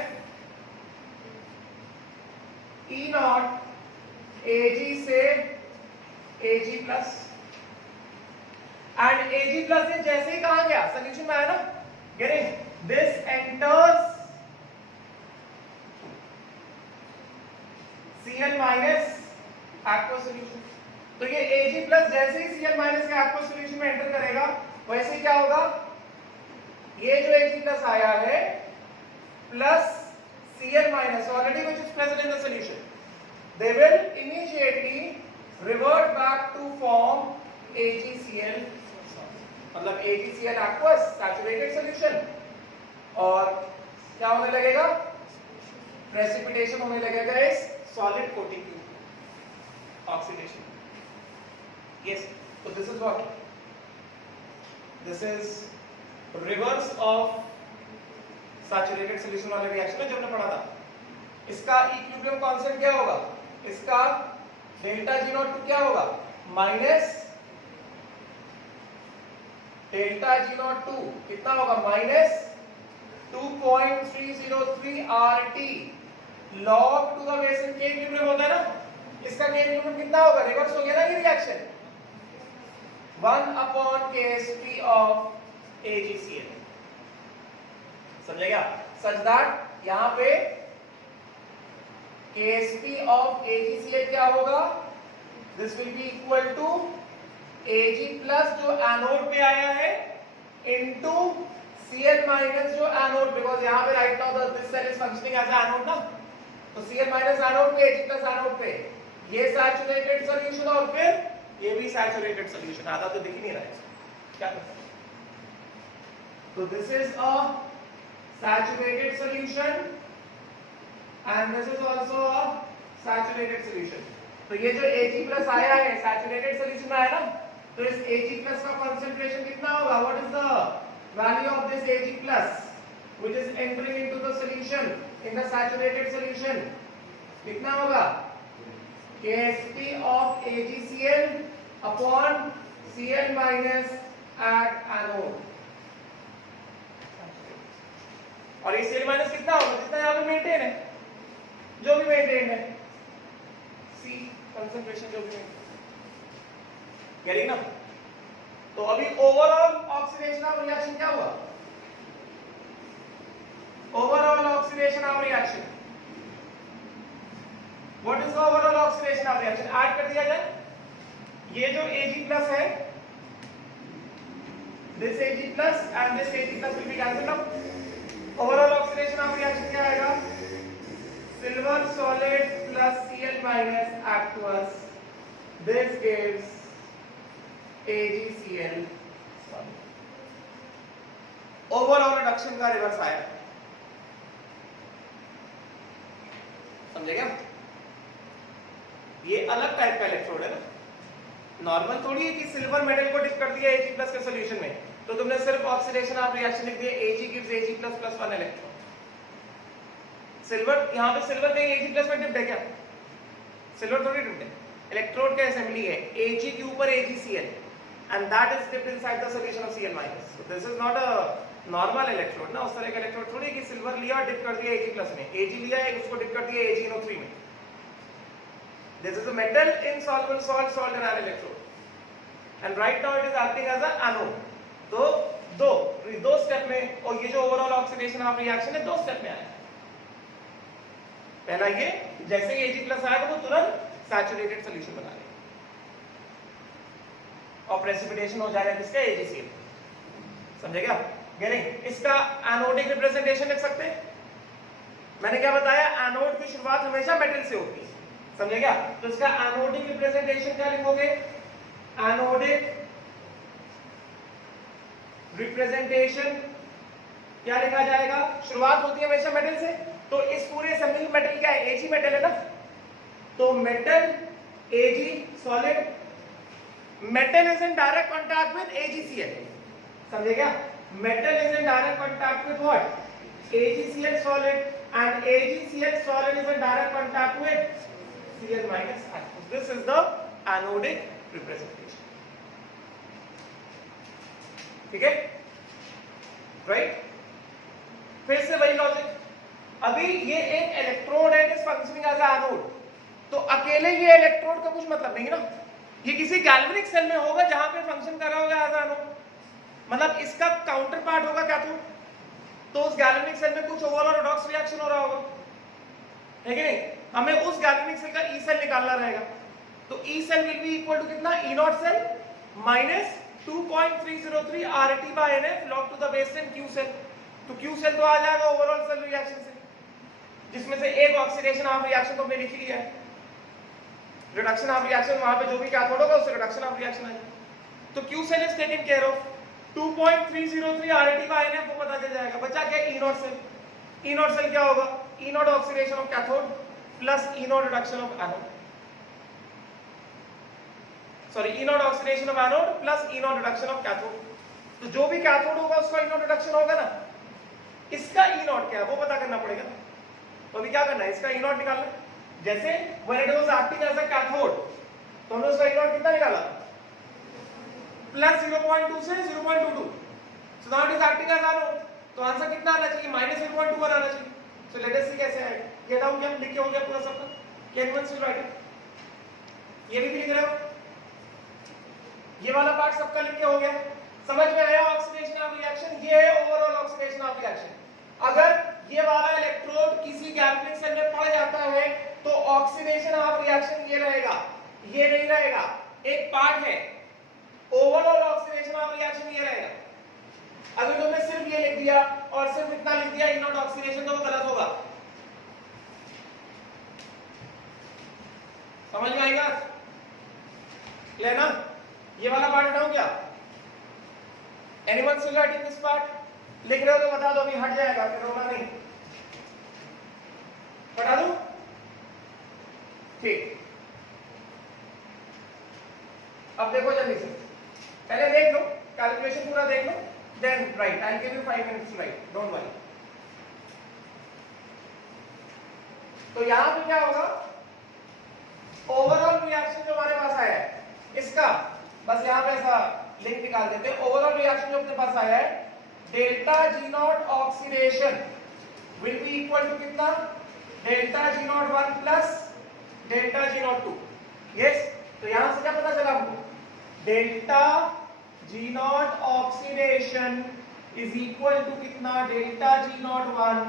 E0 Ag से Ag+. एंड Ag+ से जैसे ही कहा गया सॉल्यूशन में आया ना, getting this enters Cl- aqueous solution. तो ये Ag+ जैसे ही Cl- के एक्वस सॉल्यूशन में एंटर करेगा, वैसे क्या होगा? ये जो Ag+ आया है plus Cl- already which is present in the solution, they will immediately revert back to form AgCl, मतलब AgCl aqueous saturated solution, और क्या होने लगेगा, प्रेसिपिटेशन होने लगेगा इस सॉलिड कोटिंग के ऊपर, ऑक्सीडेशन। यस, तो this is what, this is reverse of saturated solution वाले रिएक्शन में जो हमने पढ़ा था। इसका इक्विलिब्रियम कांस्टेंट क्या होगा, इसका डेल्टा जी नॉट क्या होगा, माइनस डेल्टा जी नॉट 2 कितना होगा, minus 2.303 RT log to the base 10 के इक्विलिब्रियम होता है ना, इसका के इक्विलिब्रियम कितना होगा, रिवर्स हो गया ना ये रिएक्शन, 1/Ksp of AgCl। समझेगा, सच दैट यहां पे Ksp of AgCl क्या होगा, this will be equal to Ag plus जो एनोड पे आया है इनटू Cl माइनस जो एनोड, बिकॉज यहां पे right now this cell is functioning as anode ना, तो Cl माइनस एनोड पे Ag प्लस एनोड पे, ये सैचुरेटेड सॉल्यूशन और फिर ये भी सैचुरेटेड सॉल्यूशन, आधा तो दिख ही नहीं रहा है, क्या कर सकते हैं। तो this is a saturated solution and this is also a saturated solution। तो ये जो Ag plus आया है सैचुरेटेड सॉल्यूशन में आया ना, तो इस Ag plus का कंसंट्रेशन कितना होगा, what is the value of this Ag plus which is entering into the solution in the saturated solution, कितना होगा, Ksp of AgCl upon Cl minus at anode, और ये Cl minus कितना होगा, जितना यहाँ पे मेंटेन है, जो भी मेंटेन है, C कंसंट्रेशन जो भी मेंटेन, ना। तो अभी ओवरऑल ऑक्सीडेशन ऑफ रिएक्शन क्या हुआ, overall oxidation of reaction, what is the overall oxidation of reaction, add कर दिया जाए, ये जो Ag प्लस है, this Ag plus and this Ag plus will be cancelled out, overall oxidation of reaction क्या आएगा, silver solid plus Cl minus aqueous, this gives AgCl solid। Overall reduction का reverse आया, समझे क्या, ये अलग टाइप का इलेक्ट्रोड है ना, नॉर्मल थोड़ी है कि सिल्वर मेटल को डिप कर दिया Ag प्लस के सॉल्यूशन में, तो तुमने सिर्फ ऑक्सीडेशन ऑफ रिएक्शन लिख दिया, Ag gives Ag plus plus 1 electron, silver यहाँ पे सिल्वर नहीं Ag प्लस में डिप्ड है क्या, सिल्वर थोड़ी डिप्ड है, इलेक्ट्रोड का असेंबली है Ag के ऊपर AgCl and that is dipped inside the solution of Cl minus, so this is not a normal electrode ना, उस तरह का इलेक्ट्रोड थोड़ी कि सिल्वर लिया और डिप कर दिया Ag प्लस में, Ag लिया है उसको डिप कर दिया AgNO3 में, this is a metal insoluble salt in an electrode and right now it is acting as a anode। तो दो स्टेप में, और ये जो ओवरऑल ऑक्सीडेशन ऑफ रिएक्शन है दो स्टेप में आया, पहला ये जैसे ही Ag प्लस आएगा वो तुरंत सैचुरेटेड सॉल्यूशन बना लेगा और प्रेसिपिटेशन हो जाएगा किसका, AgCl, समझेगा, गेटिंग। इसका एनोडिक रिप्रेजेंटेशन लिख सकते हैं, मैंने क्या बताया, एनोड की शुरुआत हमेशा मेटल से होती है, समझेगा, तो इसका एनोडिक रिप्रेजेंटेशन क्या लिखोगे, एनोडिक रिप्रेजेंटेशन क्या लिखा जाएगा, शुरुआत होती है हमेशा मेटल से, तो इस पूरे असेंबली मेटल क्या है, Ag मेटल है ना, तो metal Ag solid, metal is in direct contact with AgCl, समझेगा, metal is in direct contact with what, AgCl solid and AgCl solid is in direct contact with Cl minus aqueous, this is the anodic representation, ठीक है, right. फिर से वही logic, अभी ये एक electrode है इज फंक्शनिंग एज एनोड, तो अकेले ये इलेक्ट्रोड का कुछ मतलब नहीं ना, ये किसी गैल्वेनिक सेल में होगा जहां पे फंक्शन कर रहा होगा एज एनोड, मतलब इसका काउंटर पार्ट होगा कैथोड, तो उस गैल्वेनिक सेल में कुछ ओवरऑल रिडॉक्स रिएक्शन हो रहा होगा, है कि नहीं, हमें उस गैल्वेनिक सेल का ई सेल निकालना रहेगा, तो E cell will be equal to कितना, E not cell minus 2.303 RT/NF log to the base 10 Q cell, तो Q सेल तो आ जाएगा ओवरऑल सेल रिएक्शन से, जिसमें से एक ऑक्सीडेशन ऑफ रिएक्शन तो हमने लिख लिया है, रिडक्शन ऑफ रिएक्शन वहां पे जो भी कैथोड होगा उससे रिडक्शन ऑफ रिएक्शन आएगा, तो Q cell is taken care of, 2.303 RT/NF वो पता चल जाएगा, बचा क्या, E not cell, E not cell क्या होगा, E not oxidation of cathode plus E not reduction of anode, sorry E not oxidation of anode plus E not reduction of cathode. तो जो भी कैथोड होगा उसका ई नॉट रिडक्शन होगा ना, इसका ई नॉट क्या है वो पता करना पड़ेगा। तो अभी क्या करना है, इसका ई नॉट निकालना है। जैसे when it was acting as a cathode तो हमने उसका ई नॉट कितना निकाला, प्लस 0.2 से 0.22, so now it is acting as anode, तो आंसर कितना आना चाहिए, -0.21 आना चाहिए। so let us see कैसे आएगा, ये डाउन क्या लिख के हो गया पूरा सबका, can one will write it, ये भी लिख रहे हो, ये वाला पार्ट सबका लिख के हो गया, समझ में आया ऑक्सीडेशन ऑफ रिएक्शन, ये है ओवरऑल ऑक्सीडेशन ऑफ रिएक्शन। अगर ये वाला इलेक्ट्रोड किसी गैल्वेनिक सेल में पड़ जाता है तो ऑक्सीडेशन ऑफ रिएक्शन ये रहेगा, ये नहीं रहेगा, एक पार्ट है, ओवरऑल ऑक्सीडेशन ऑफ रिएक्शन ये रहेगा। अगर तुमने सिर्फ ये लिख दिया और सिर्फ इतना लिख दिया ई नॉट ऑक्सीडेशन, तो वो गलत होगा, समझ में आएगा, क्लियर ना। ये वाला पार्ट हटाऊं क्या, anyone still writing this part, लिख रहे हो तो बता दो, अभी हट जाएगा, फिर रोना नहीं, हटा दूं, ठीक। अब देखो जल्दी से, पहले देख लो कैलकुलेशन पूरा देख लो, then write, I give you 5 minutes to write, don't worry. तो यहां पे क्या होगा, ओवरऑल रिएक्शन जो हमारे पास आया है इसका, बस यहां पे ऐसा लिंक निकाल देते हैं, ओवरऑल रिएक्शन जो अपने पास आया है, delta G naught oxidation will be equal to कितना, delta G not 1 plus delta G naught 2, yes. तो यहां से क्या पता चला हमको, delta G naught oxidation is equal to कितना, delta G not 1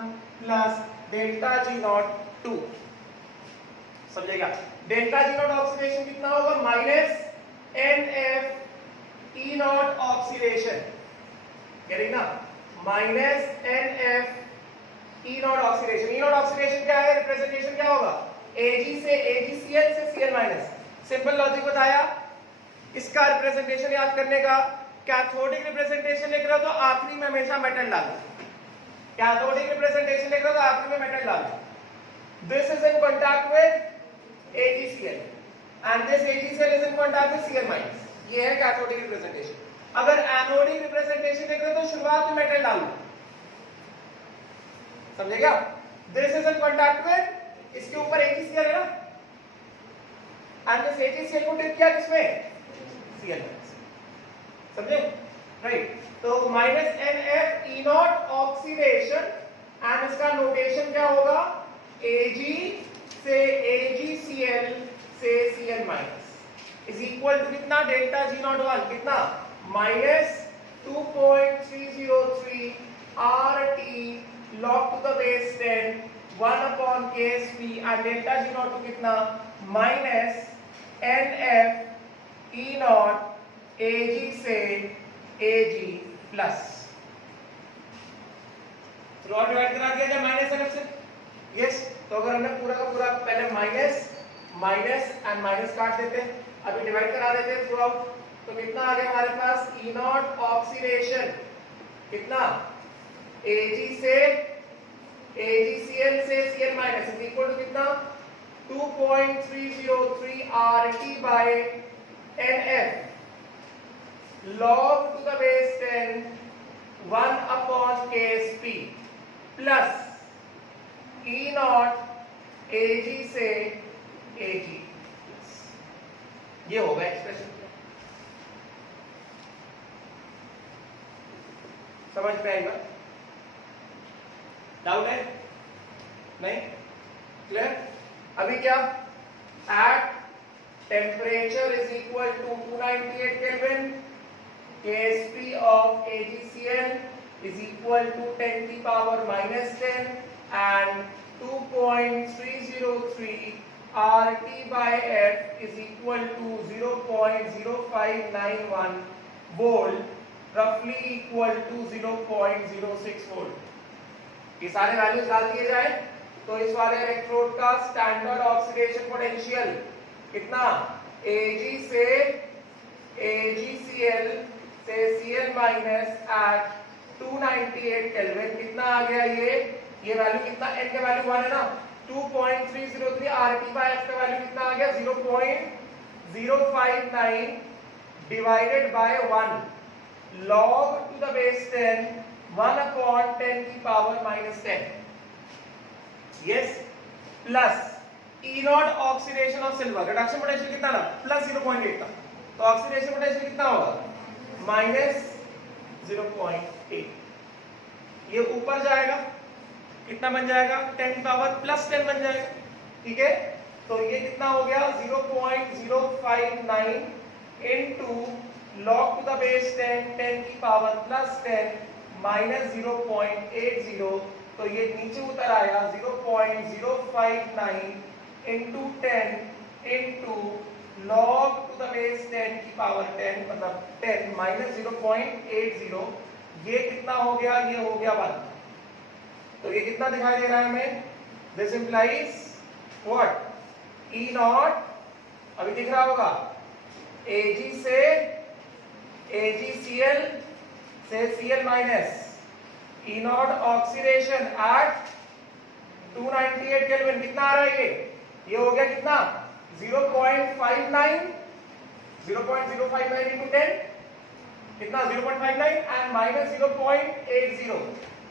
plus delta G naught 2, समझेगा। डेल्टा जी नॉट ऑक्सीडेशन कितना होगा, minus NF E not oxidation, कह रही ना, minus NF E not oxidation. E not oxidation क्या है, representation क्या होगा, Ag से AgCl से Cl माइनस, सिंपल लॉजिक बताया। इसका रिप्रेजेंटेशन याद करने का, कैथोडिक रिप्रेजेंटेशन लिख रहे हो तो आखिरी में हमेशा मेटल डालो, कैथोडिक रिप्रेजेंटेशन लिख रहे हो तो आखिरी में मेटल डालो। This is in contact with AgCl and this AgCl is in contact with Cl minus, ये है कैथोडिक रिप्रेजेंटेशन। अगर एनोडिक रिप्रेजेंटेशन देख रहे हो तो शुरुआत में मेटल डालो, समझेगा। This is in contact with, इसके ऊपर AgCl है ना, एंड दिस AgCl को डिप किया किसमें, Cl minus, समझे, राइट। तो minus NF E not oxidation, and इसका नोटेशन क्या होगा, Ag से AgCl से Cl minus is equal to कितना, डेल्टा जी नॉट 1 कितना, minus 2.303 RT log to the base 10 1 upon KSP, and delta G naught 2 कितना, minus NF E not Ag से Ag plus, तो डिवाइड करा दिया जाए माइनस NF से, यस। तो अगर हमने पूरा का पूरा पहले माइनस माइनस एंड माइनस काट देते हैं, अभी डिवाइड करा देते हैं थ्रू आउट, तो कितना आ गया हमारे पास, ई नॉट ऑक्सीडेशन कितना, Ag से AgCl से Cl minus is equal to कितना, 2.303 RT by NF log to the base 10 1 upon KSP plus E not Ag से Ag, ये होगा एक्सप्रेशन, समझ में आएगा, डाउट है नहीं, क्लियर। अभी क्या, at temperature is equal to 298 kelvin, KSP of AgCl is equal to 10 to the power minus 10 and 2.303 RT by F is equal to 0.0591 volt, roughly equal to 0.06 volt। ये सारे values डाल दिए जाए तो इस वाले इलेक्ट्रोड का स्टैंडर्ड ऑक्सीडेशन पोटेंशियल कितना, Ag से AgCl से Cl माइनस एट 298 केल्विन कितना आ गया, ये वैल्यू कितना, n का वैल्यू 1 है ना, 2.303 RT बाय f का वैल्यू कितना आ गया 0.059 divided by 1 log to the base 10 1 upon 10 की power minus 10 yes plus E not oxidation of silver, reduction potential कितना ना प्लस 0.8 था, तो ऑक्सीडेशन पोटेंशियल कितना होगा माइनस 0.8, ये ऊपर जाएगा कितना बन जाएगा 10 पावर प्लस 10 बन जाएगा, ठीक है। तो ये कितना हो गया 0.059 into log to the base 10 10 की पावर प्लस 10 माइनस 0.80, तो ये नीचे उतर आया 0.059 into 10 into log to the base 10 की पावर 10 मतलब 10 माइनस 0.80, ये कितना हो गया, ये हो गया 1, तो ये कितना दिखाई दे रहा है हमें, this implies what E not, अभी दिख रहा होगा Ag से AgCl से Cl minus E not oxidation at 298 kelvin, कितना आ रहा है ये हो गया कितना 0.59 into 10 कितना 0.59 एंड माइनस 0.80,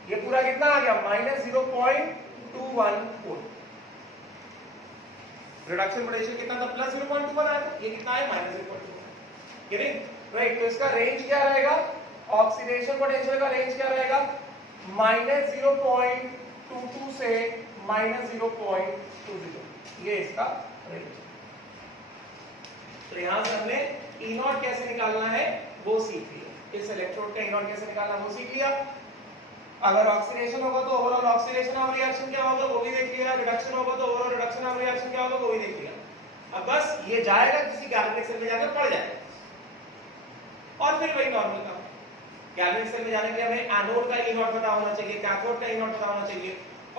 ये पूरा कितना आ गया माइनस 0.214, रिडक्शन पोटेंशियल कितना था प्लस 0.21 आया था, ये कितना है माइनस 0.21, राइट। तो इसका रेंज क्या रहेगा, ऑक्सीडेशन पोटेंशियल का रेंज क्या रहेगा माइनस 0.22 से माइनस 0.20, ये इसका रेंज। तो यहां से हमने E नॉट कैसे निकालना है वो सीख लिया, इस इलेक्ट्रोड का E नॉट कैसे निकालना वो सीख लिया। अगर ऑक्सीडेशन होगा तो ओवरऑल ऑक्सीडेशन ऑफ रिएक्शन क्या होगा वो भी देख लिया, रिडक्शन होगा तो ओवरऑल रिडक्शन ऑफ रिएक्शन क्या होगा वो भी देख लिया। अब बस ये जाएगा किसी गैल्वेनिक सेल में जाकर पड़ जाएगा और फिर वही नॉर्मल काम, गैल्वेनिक सेल में जाने के लिए हमें एनोड का E नॉट पता होना चाहिए, कैथोड का E नॉट पता होना चाहिए,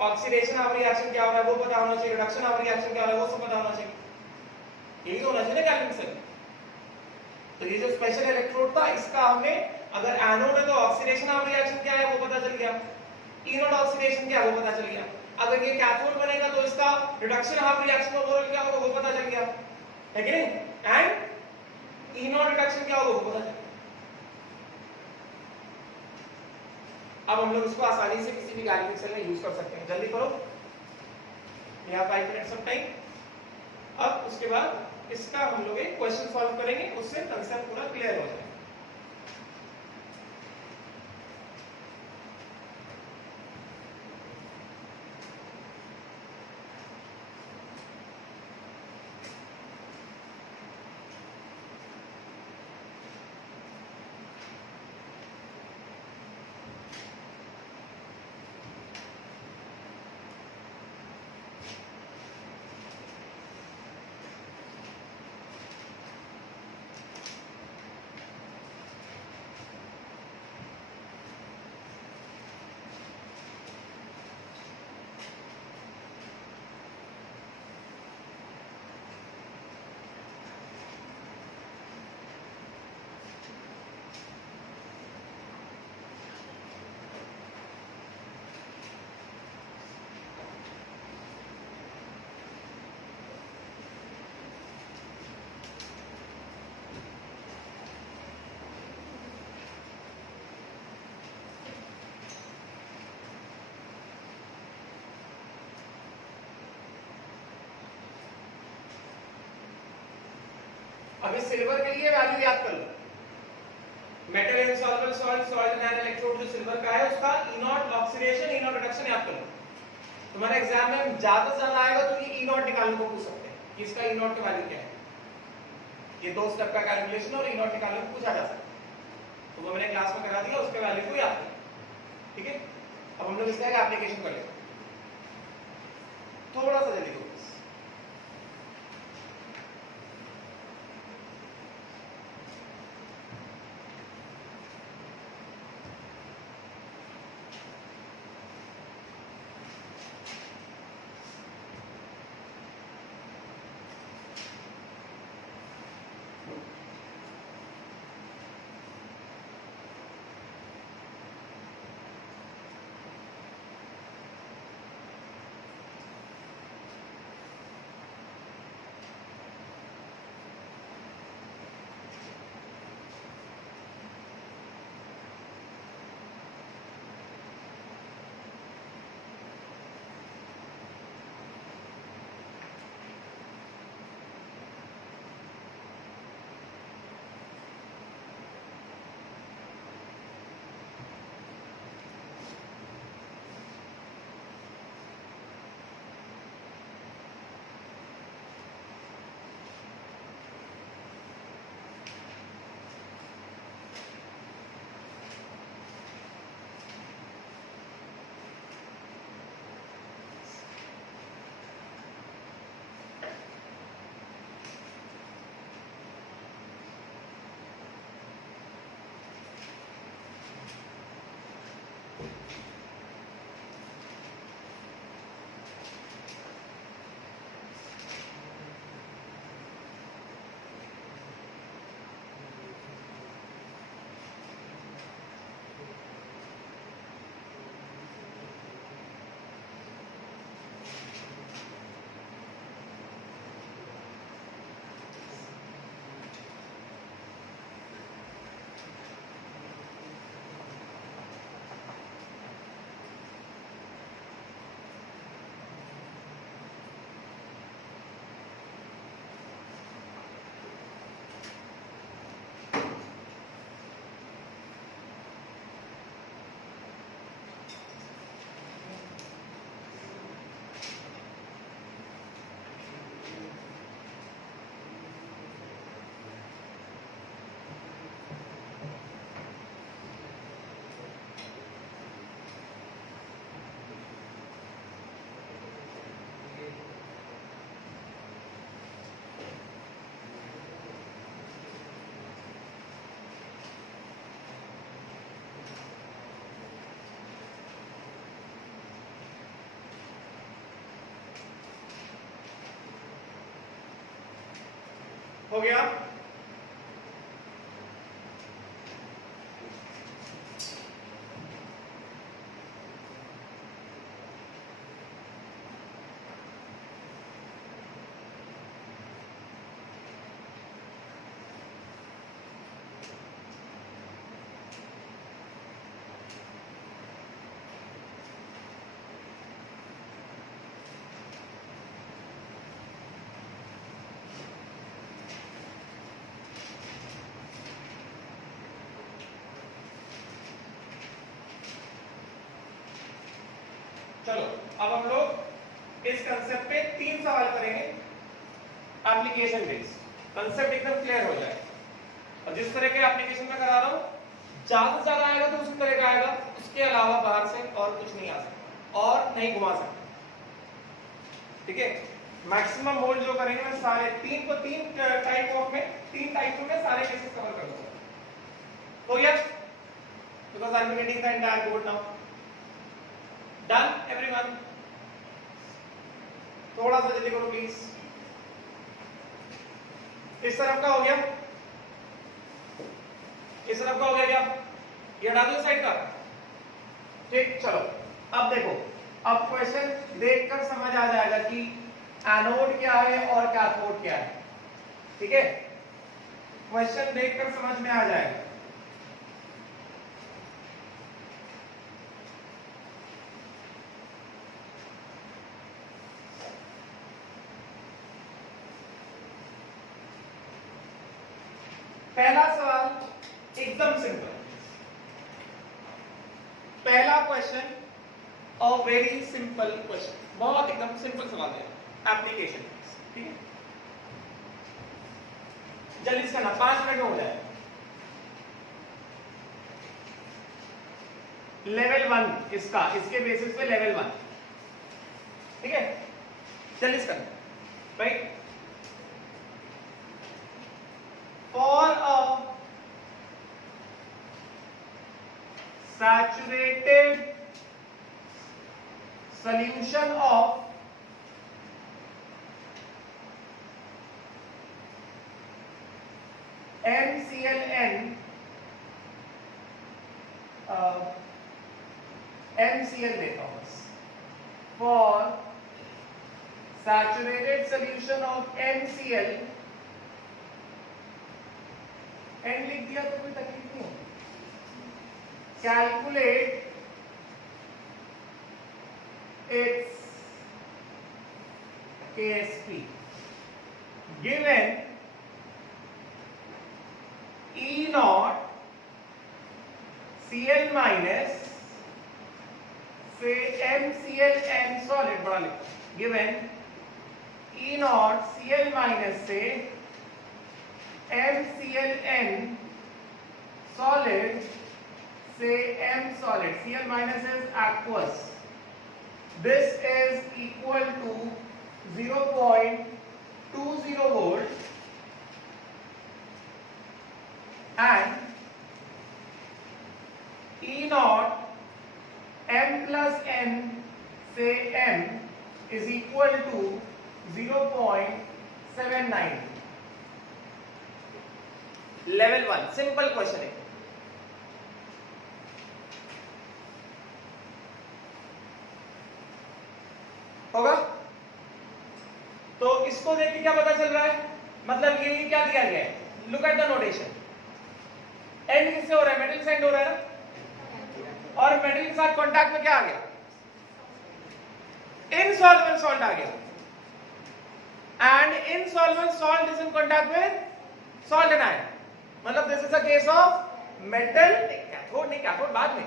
ऑक्सीडेशन ऑफ रिएक्शन क्या हो रहा है वो पता होना चाहिए, रिडक्शन ऑफ रिएक्शन क्या हो रहा है वो सब पता होना चाहिए, यही तो होना चाहिए ना गैल्वेनिक सेल। तो ये जो स्पेशल इलेक्ट्रोड था इसका हमने अगर एनोड है तो ऑक्सीडेशन ऑफ रिएक्शन क्या है वो पता चल गया, E नॉट ऑक्सीडेशन क्या है वो पता चल गया, अगर ये कैथोड बनेगा तो इसका रिडक्शन ऑफ रिएक्शन ओवरऑल क्या होगा वो पता चल गया, है कि नहीं, एंड E नॉट रिडक्शन क्या होगा वो पता चल गया। अब हम लोग इसको आसानी से किसी भी गैल्वेनिक सेल में यूज कर सकते हैं, जल्दी करो, यहाँ 5 मिनट्स ऑफ टाइम। अब उसके बाद इसका हम लोग एक क्वेश्चन सॉल्व करेंगे, उससे कंसेप्ट पूरा क्लियर हो जाएगा। अभी सिल्वर के लिए वैल्यू याद कर लो, metal insoluble salt salt and electrode जो सिल्वर का है उसका E not oxidation E not reduction याद कर लो। तुम्हारे एग्जाम में ज्यादा से ज्यादा आएगा तो ये E नॉट निकालने को पूछ सकते हैं कि इसका E नॉट की वैल्यू क्या है, ये 2 स्टेप का कैलकुलेशन और E नॉट निकालने को पूछा जा सकता है, तो वो मैंने क्लास में करा दिया, उसके वैल्यू को याद करो, ठीक है। अब हम लोग इसका एक एप्लीकेशन कर लेते हैं, थोड़ा सा जल्दी करो। हो गया। चलो अब हम लोग इस कंसेप्ट पे 3 सवाल करेंगे एप्लीकेशन बेस्ड, कंसेप्ट एकदम क्लियर हो जाए। और जिस तरह के एप्लीकेशन में करा रहा हूं ज्यादा से ज्यादा आएगा तो उसी तरह का आएगा, उसके अलावा बाहर से और कुछ नहीं आ सकता और नहीं घुमा सकता। ठीक है, मैक्सिमम मोड जो करेंगे मैं सारे तीन टाइप ऑफ में 3 टाइप में सारे केसेस कवर कर दूंगा। हो गया, because I am getting the entire code now. Done everyone? थोड़ा सा जल्दी करो प्लीज। इस तरफ का हो गया, इस तरफ का हो गया क्या? ये हटा दो साइड का। ठीक, चलो अब देखो, अब क्वेश्चन देखकर समझ आ जाएगा कि एनोड क्या है और कैथोड क्या है। ठीक है, क्वेश्चन देखकर समझ में आ जाएगा। पहला सवाल एकदम सिंपल, पहला क्वेश्चन और वेरी सिंपल क्वेश्चन, बहुत एकदम सिंपल सवाल है एप्लीकेशन। ठीक है, जल्दी से करना, 5 मिनट में हो जाए। लेवल 1 इसका, इसके बेसिस पे लेवल 1। ठीक है, जल्दी से करना भाई। For a saturated solution of MCLN, MCL देता हूं बस। For saturated solution of MCL, and लिख दिया तो कोई तकलीफ नहीं होगी। Calculate its KSP given E naught Cl minus say MCLN solid, बड़ा लिखो, given E naught Cl minus say MCLN solid, say M solid, Cl minus is aqueous. This is equal to 0.20 volt and E naught M plus N, say M, is equal to 0.79. Level 1 simple question है। होगा तो इसको देख के क्या पता चल रहा है, मतलब ये क्या दिया गया है, look at the notation. And किससे हो रहा है, मेटल से एंड हो रहा है ना, और मेटल के साथ कांटेक्ट में क्या आ गया, इनसॉल्युबल सॉल्ट आ गया, and insoluble salt is in contact with salt and ion. मतलब this is a case of metal, cathode नहीं, कैथोड बाद में,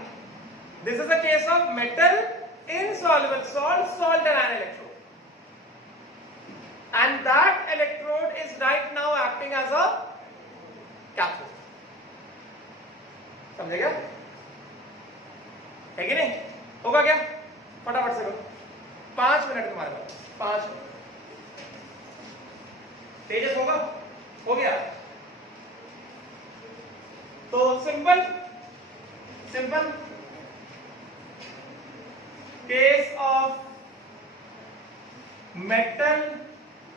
this is a case of metal insoluble salt, salt and ion electrode, and that electrode is right now acting as a cathode. समझे क्या, है कि नहीं, होगा क्या, फटाफट से करो, 5 मिनट तुम्हारे पास, 5 मिनट। तेजस होगा, हो गया। तो simple simple case of metal,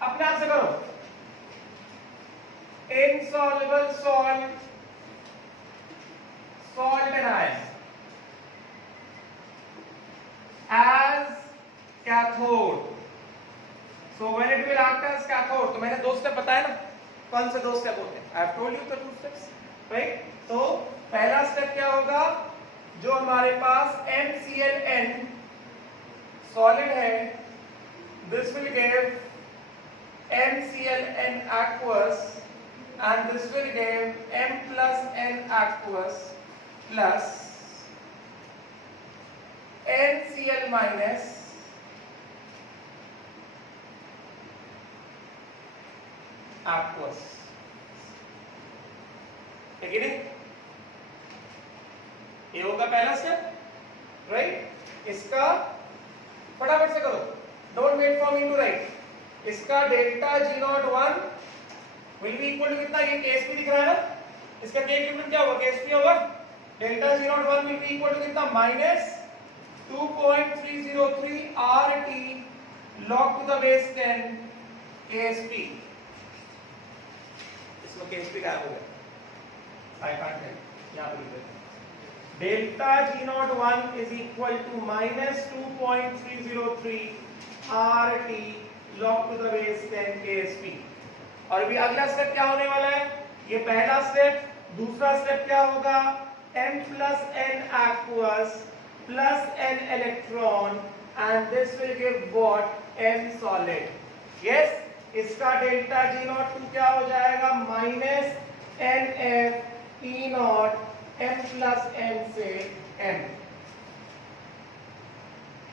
अपने आप से करो, insoluble salt anion as cathode. So when it will act as cathode, तो मैंने 2 स्टेप बताया ना, कौन से 2 स्टेप होते हैं? I have told you the 2 steps, right? तो पहला स्टेप क्या होगा, जो हमारे पास MClN सॉलिड है, this will give MClN aqueous and this will give M plus N aqueous plus NCl minus aqueous. ठीक है नहीं? ये होगा पहला स्टेप, राइट? इसका फटाफट से करो, don't wait for me to write. इसका delta G01 will be equal to कितना? ये KSP दिख रहा है ना, इसका K इक्विवेलेंट क्या होगा? KSP होगा. Delta G01 will be equal to कितना? Minus 2.303 RT log to the base 10 KSP. इसमें KSP क्या हो गया? I can't tell. यहाँ पर लिख देते हैं. Delta G01 is equal to minus 2.303 RT log to the base 10 KSP. और अभी अगला स्टेप क्या होने वाला है? ये पहला स्टेप. दूसरा स्टेप क्या होगा? M plus N aqueous plus N electron and this will give what? M solid. Yes, इसका डेल्टा G02 क्या हो जाएगा? Minus NF E0 M plus N से M.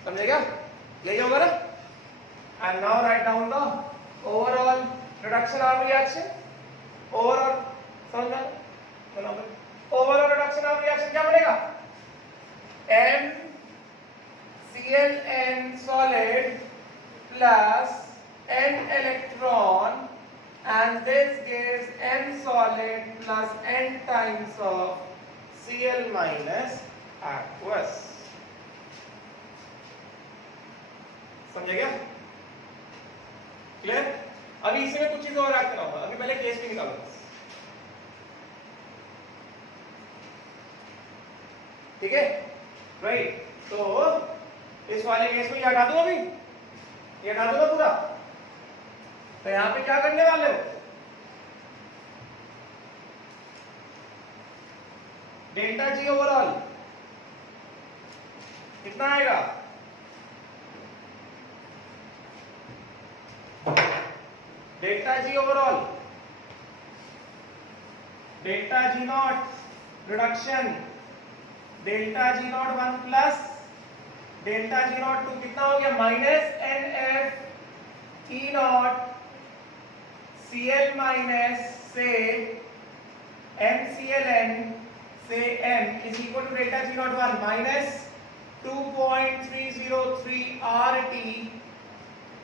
समझेगा? यही होगा ना? And now write down the overall reduction arm reaction. Overall समझना? Overall reduction arm reaction क्या बनेगा? MClN solid plus N electron and this gives M solid plus N times of Cl minus aqueous. समझे क्या? Clear? अभी इसी में कुछ चीजें और ऐड करना होगा. अभी पहले KSP निकालो. ठीक है, राइट? तो इस वाले केस में ये हटा दूं, अभी ये हटा दूंगा पूरा. तो यहां पे क्या करने वाले हो? डेल्टा G ओवरऑल कितना आएगा? Delta G overall, delta G0 reduction, delta G01 plus delta G02 कितना हो गया? Minus NF E0 Cl minus से MClN से M is equal to delta G01 minus 2.303 RT.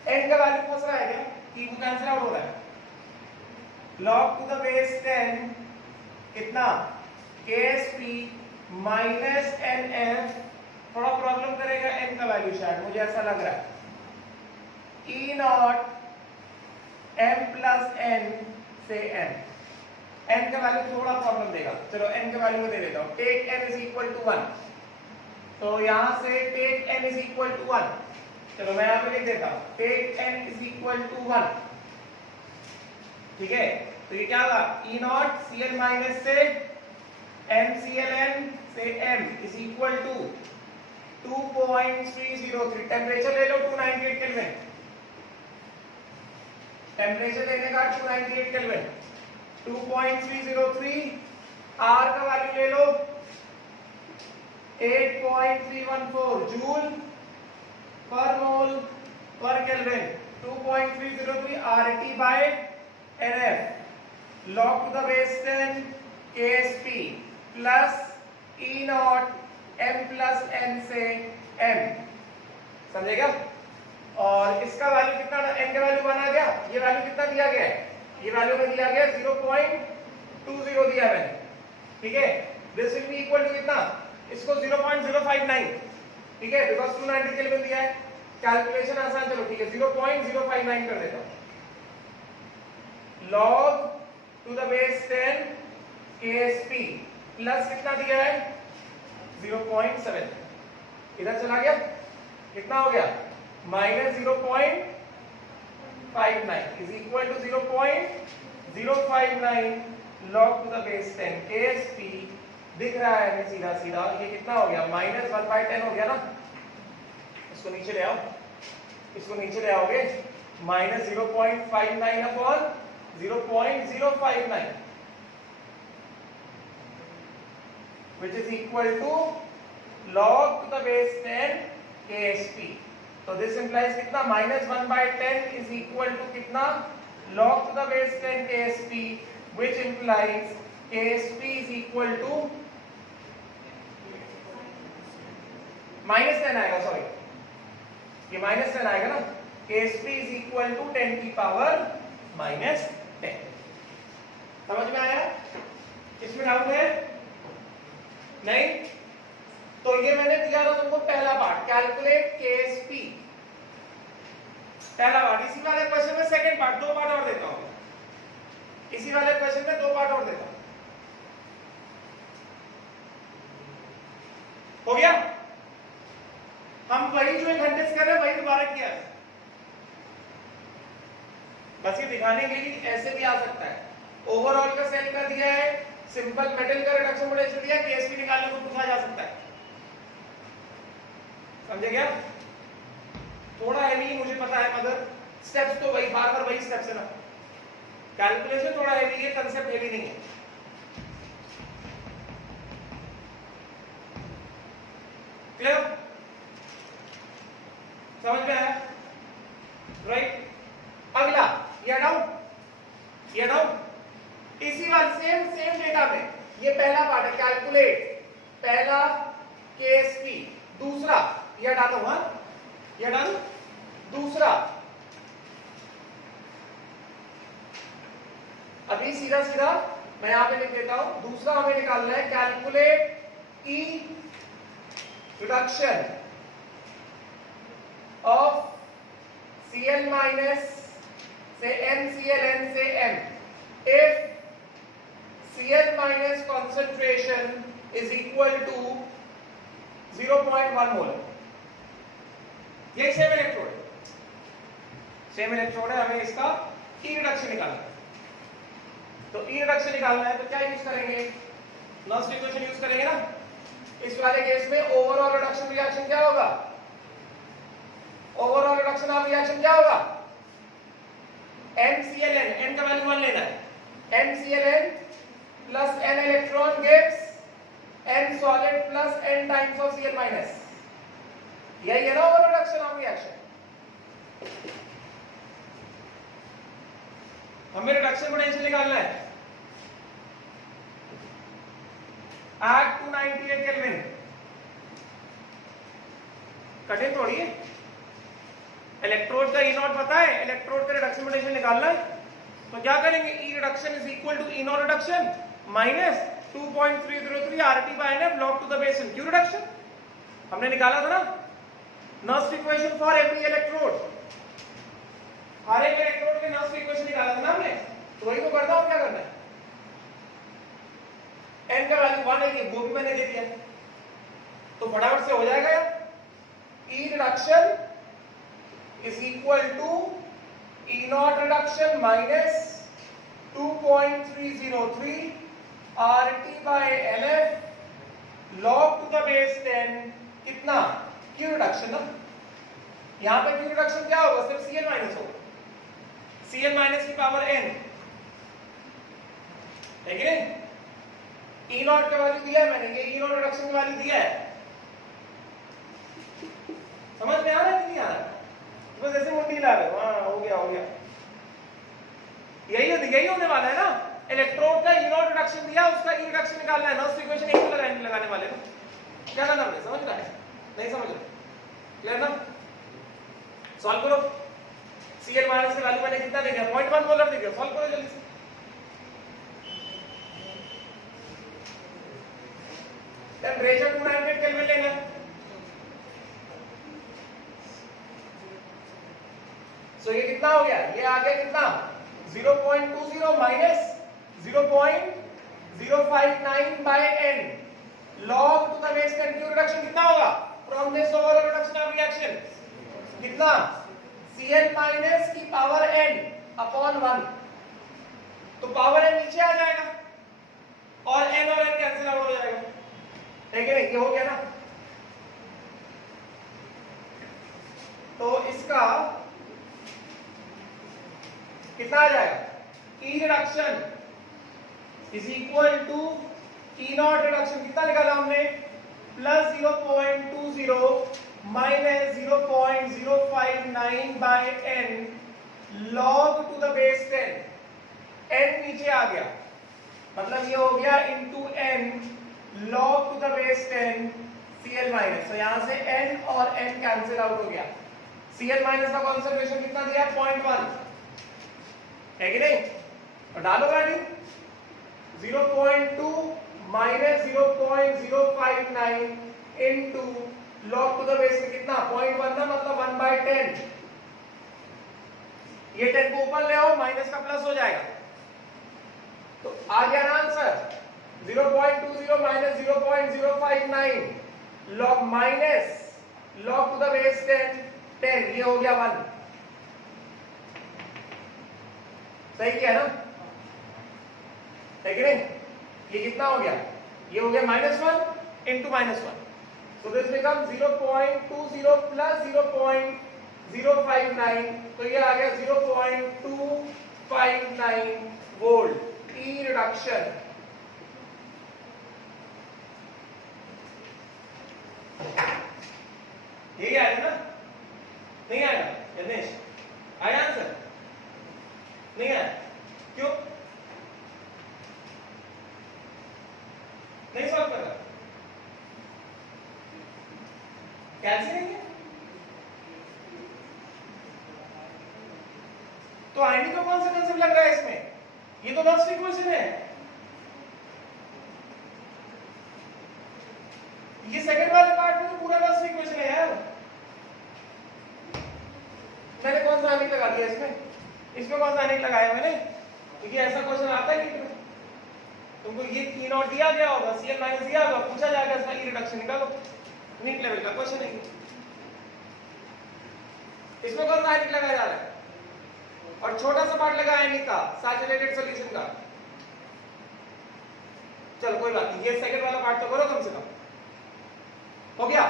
N का वैल्यू फंस रहा है क्या? E को कैंसिल आउट हो रहा है. log to the base 10 कितना? KSP minus NF. थोड़ा प्रॉब्लम करेगा N का वैल्यू शायद, मुझे ऐसा लग रहा है. E0 M प्लस N से N. N का वैल्यू थोड़ा प्रॉब्लम देगा. चलो N के वैल्यू में दे देता हूं. Take N is equal to 1. तो यहां से take N is equal to 1. चलो मैं यहां पे लिख देता हूं. Take N is equal to 1. ठीक है, तो ये क्या होगा? E0 Cl माइनस से MClN से M is equal to 2.303. Temperature ले लो 298 केल्विन. टेम्परेचर लेने का 298 केल्विन. 2.303. R का वैल्यू ले लो 8.314 जूल पर मोल पर kelvin. 2.303 RT by NF log to the base 10 KSP plus E0 M plus N से M. समझेगा? और इसका वैल्यू कितना? N का वैल्यू 1 आ गया. ये वैल्यू कितना दिया गया है? ये वैल्यू में दिया गया 0.20 दिया मैंने. ठीक है, this will be equal to कितना? इसको 0.059. ठीक है, बिकॉज 290 केल्विन दिया है. कैलकुलेशन आसान. चलो ठीक है, 0.059 कर देता हूं. log to the base 10 KSP plus कितना दिया है 0.7, इधर चला गया, कितना हो गया minus 0.59 is equal to 0.059 log to the base 10 KSP दिख रहा है हमें सीधा सीधा, ये कितना हो गया माइनस 1/10 हो गया ना, इसको नीचे ले आओ, इसको नीचे ले आओगे, minus 0.59 upon 0.059 which is equal to log to the base 10 KSP. तो this implies कितना माइनस 1/10 is equal to कितना log to the base 10 KSP, which implies KSP is equal to minus 10 आएगा, सॉरी ये माइनस 10 आएगा ना, KSP is equal to 10 की power minus 10। समझ में आया? इसमें डाउट है नहीं? तो ये मैंने दिया था तुमको पहला पार्ट, कैलकुलेट KSP, पहला पार्ट। इसी वाले क्वेश्चन में सेकंड पार्ट, दो पार्ट और देता हूं, इसी वाले क्वेश्चन में दो पार्ट और देता हूं। हो गया? हम वही जो 1 घंटे से कर रहे हैं वही दोबारा किया है, बस ये दिखाने के लिए ऐसे भी आ सकता है। ओवरऑल का सेल कर दिया है, सिंपल मेटल का रिडक्शन पोटेंशियल दिया, KSP निकालने को पूछा जा सकता है। समझे क्या? थोड़ा हैवी मुझे पता है, मगर स्टेप्स तो वही, बार बार वही स्टेप्स है ना, कैलकुलेशन थोड़ा हैवी है, कंसेप्ट हैवी नहीं है। क्लियर? समझ में आया? राइट। अगला ये डाउट, ये डाउट इसी वाले सेम डेटा में, ये पहला पार्ट है कैलकुलेट, पहला KSP, दूसरा ये डालो, हाँ ये डाल, दूसरा अभी सीधा सीधा मैं यहां पे लिख देता हूं, दूसरा हमें निकालना है calculate E reduction of Cl minus से NClN से M if Cl minus concentration is equal to 0.1 molar. ये सेम इलेक्ट्रोड है, सेम इलेक्ट्रोड है, हमें इसका E रिडक्शन निकालना है। तो E रिडक्शन निकालना है तो क्या यूज करेंगे, नॉस्ट इक्वेशन यूज करेंगे ना। इस वाले केस में ओवरऑल रिडक्शन रिएक्शन क्या होगा, ओवरऑल रिडक्शन ऑफ रिएक्शन क्या होगा, NClN, N का वैल्यू 1 लेना है, NClN plus N electron gives N solid plus N times of Cl minus, यही है ना ओवर रिडक्शन ऑफ रिएक्शन। हमें रिडक्शन पोटेंशियल निकालना है at 298 केल्विन, कठिन थोड़ी है। इलेक्ट्रोड का E0 पता है, इलेक्ट्रोड का रिडक्शन पोटेंशियल निकालना है, तो क्या करेंगे, E reduction is equal to E0 reduction minus 2.303 RT/NF log to the base Q reduction. हमने निकाला था ना Nernst equation for every electrode, हर एक इलेक्ट्रोड के नॉस्ट इक्वेशन निकाला था ना हमने, तो वही तो करना, और क्या करना है। N का वैल्यू 1 है, वो भी मैंने दे दिया, तो फटाफट से हो जाएगा यार। E reduction is equal to E0 reduction minus 2.303 RT/NF log to the base 10 कितना Q रिडक्शन ना, यहां पे Q रिडक्शन क्या होगा, सिर्फ Cl माइनस होगा, Cl माइनस की पावर n है कि नहीं। E0 का वैल्यू दिया है मैंने, ये E0 रिडक्शन का वैल्यू दिया है, समझ में आ रहा है कि नहीं आ रहा, बस ऐसे मुंडी ला रहे हो, हाँ हो गया हो गया, यही होने वाला है ना। इलेक्ट्रोड का E0 रिडक्शन दिया, उसका E रिडक्शन निकालना है, नॉस्ट इक्वेशन एक लगाने वाले ना, क्या करना है, समझ रहा है नहीं समझ रहे, क्लियर ना। सॉल्व करो, Cl माइनस का वैल्यू मैंने कितना दे दिया, 0.1 मोलर दे दिया, सॉल्व करो जल्दी से। टेंपरेचर 298 केल्विन लेना है, सो ये कितना हो गया, ये आ गया कितना 0.20 minus 0.059 by n log to the base 10 Q reduction कितना होगा from this overall reduction of reaction कितना Cl माइनस की पावर n अपॉन 1 तो पावर n नीचे आ जाएगा और n और n कैंसिल आउट हो जाएगा है कि नहीं ये हो गया ना तो इसका कितना आ जाएगा E reduction is equal to E not reduction कितना निकाला हमने plus 0.20 minus 0.059 by n log to the base 10 n नीचे आ गया मतलब ये हो गया into n log to the base 10 Cl minus तो यहां से n और n कैंसिल आउट हो गया Cl माइनस का कंसंट्रेशन कितना दिया 0.1 है कि नहीं और डालो value 0.2 minus 0.059 into log to the base में कितना 0.1 ना मतलब 1/10 ये 10 को ऊपर ले आओ माइनस का प्लस हो जाएगा तो आ गया ना answer 0.20 minus 0.059 log minus log to the base 10 ये हो गया 1 सही किया ना है कि नहीं ये कितना हो गया ये हो गया -1 into -1 so this becomes 0.20 plus 0.059 तो ये आ गया 0.259 वोल्ट E रिडक्शन ये आएगा ना नहीं आएगा गणेश आया आंसर नहीं आया क्यों नहीं सॉल्व कर रहा कैसे नहीं है तो आईडी का कौन सा कंसेप्ट लग रहा है इसमें ये तो लास्ट इक्वेशन है ये सेकंड वाले पार्ट में तो पूरा लास्ट इक्वेशन है यार मैंने कौन सा आइनिक लगा दिया इसमें कौन सा आइनिक लगाया मैंने क्योंकि ऐसा क्वेश्चन आता है कि तुमको ये E नॉट दिया गया होगा Cl माइनस दिया होगा पूछा जाएगा इसका E रिडक्शन निकालो नीट लेवल का क्वेश्चन है इसमें कौन सा आइनिक लगाया जा रहा है और छोटा सा पार्ट लगा आयनिक का सैचुरेटेड सॉल्यूशन का चल कोई बात नहीं ये सेकंड वाला पार्ट तो करो कम से कम हो गया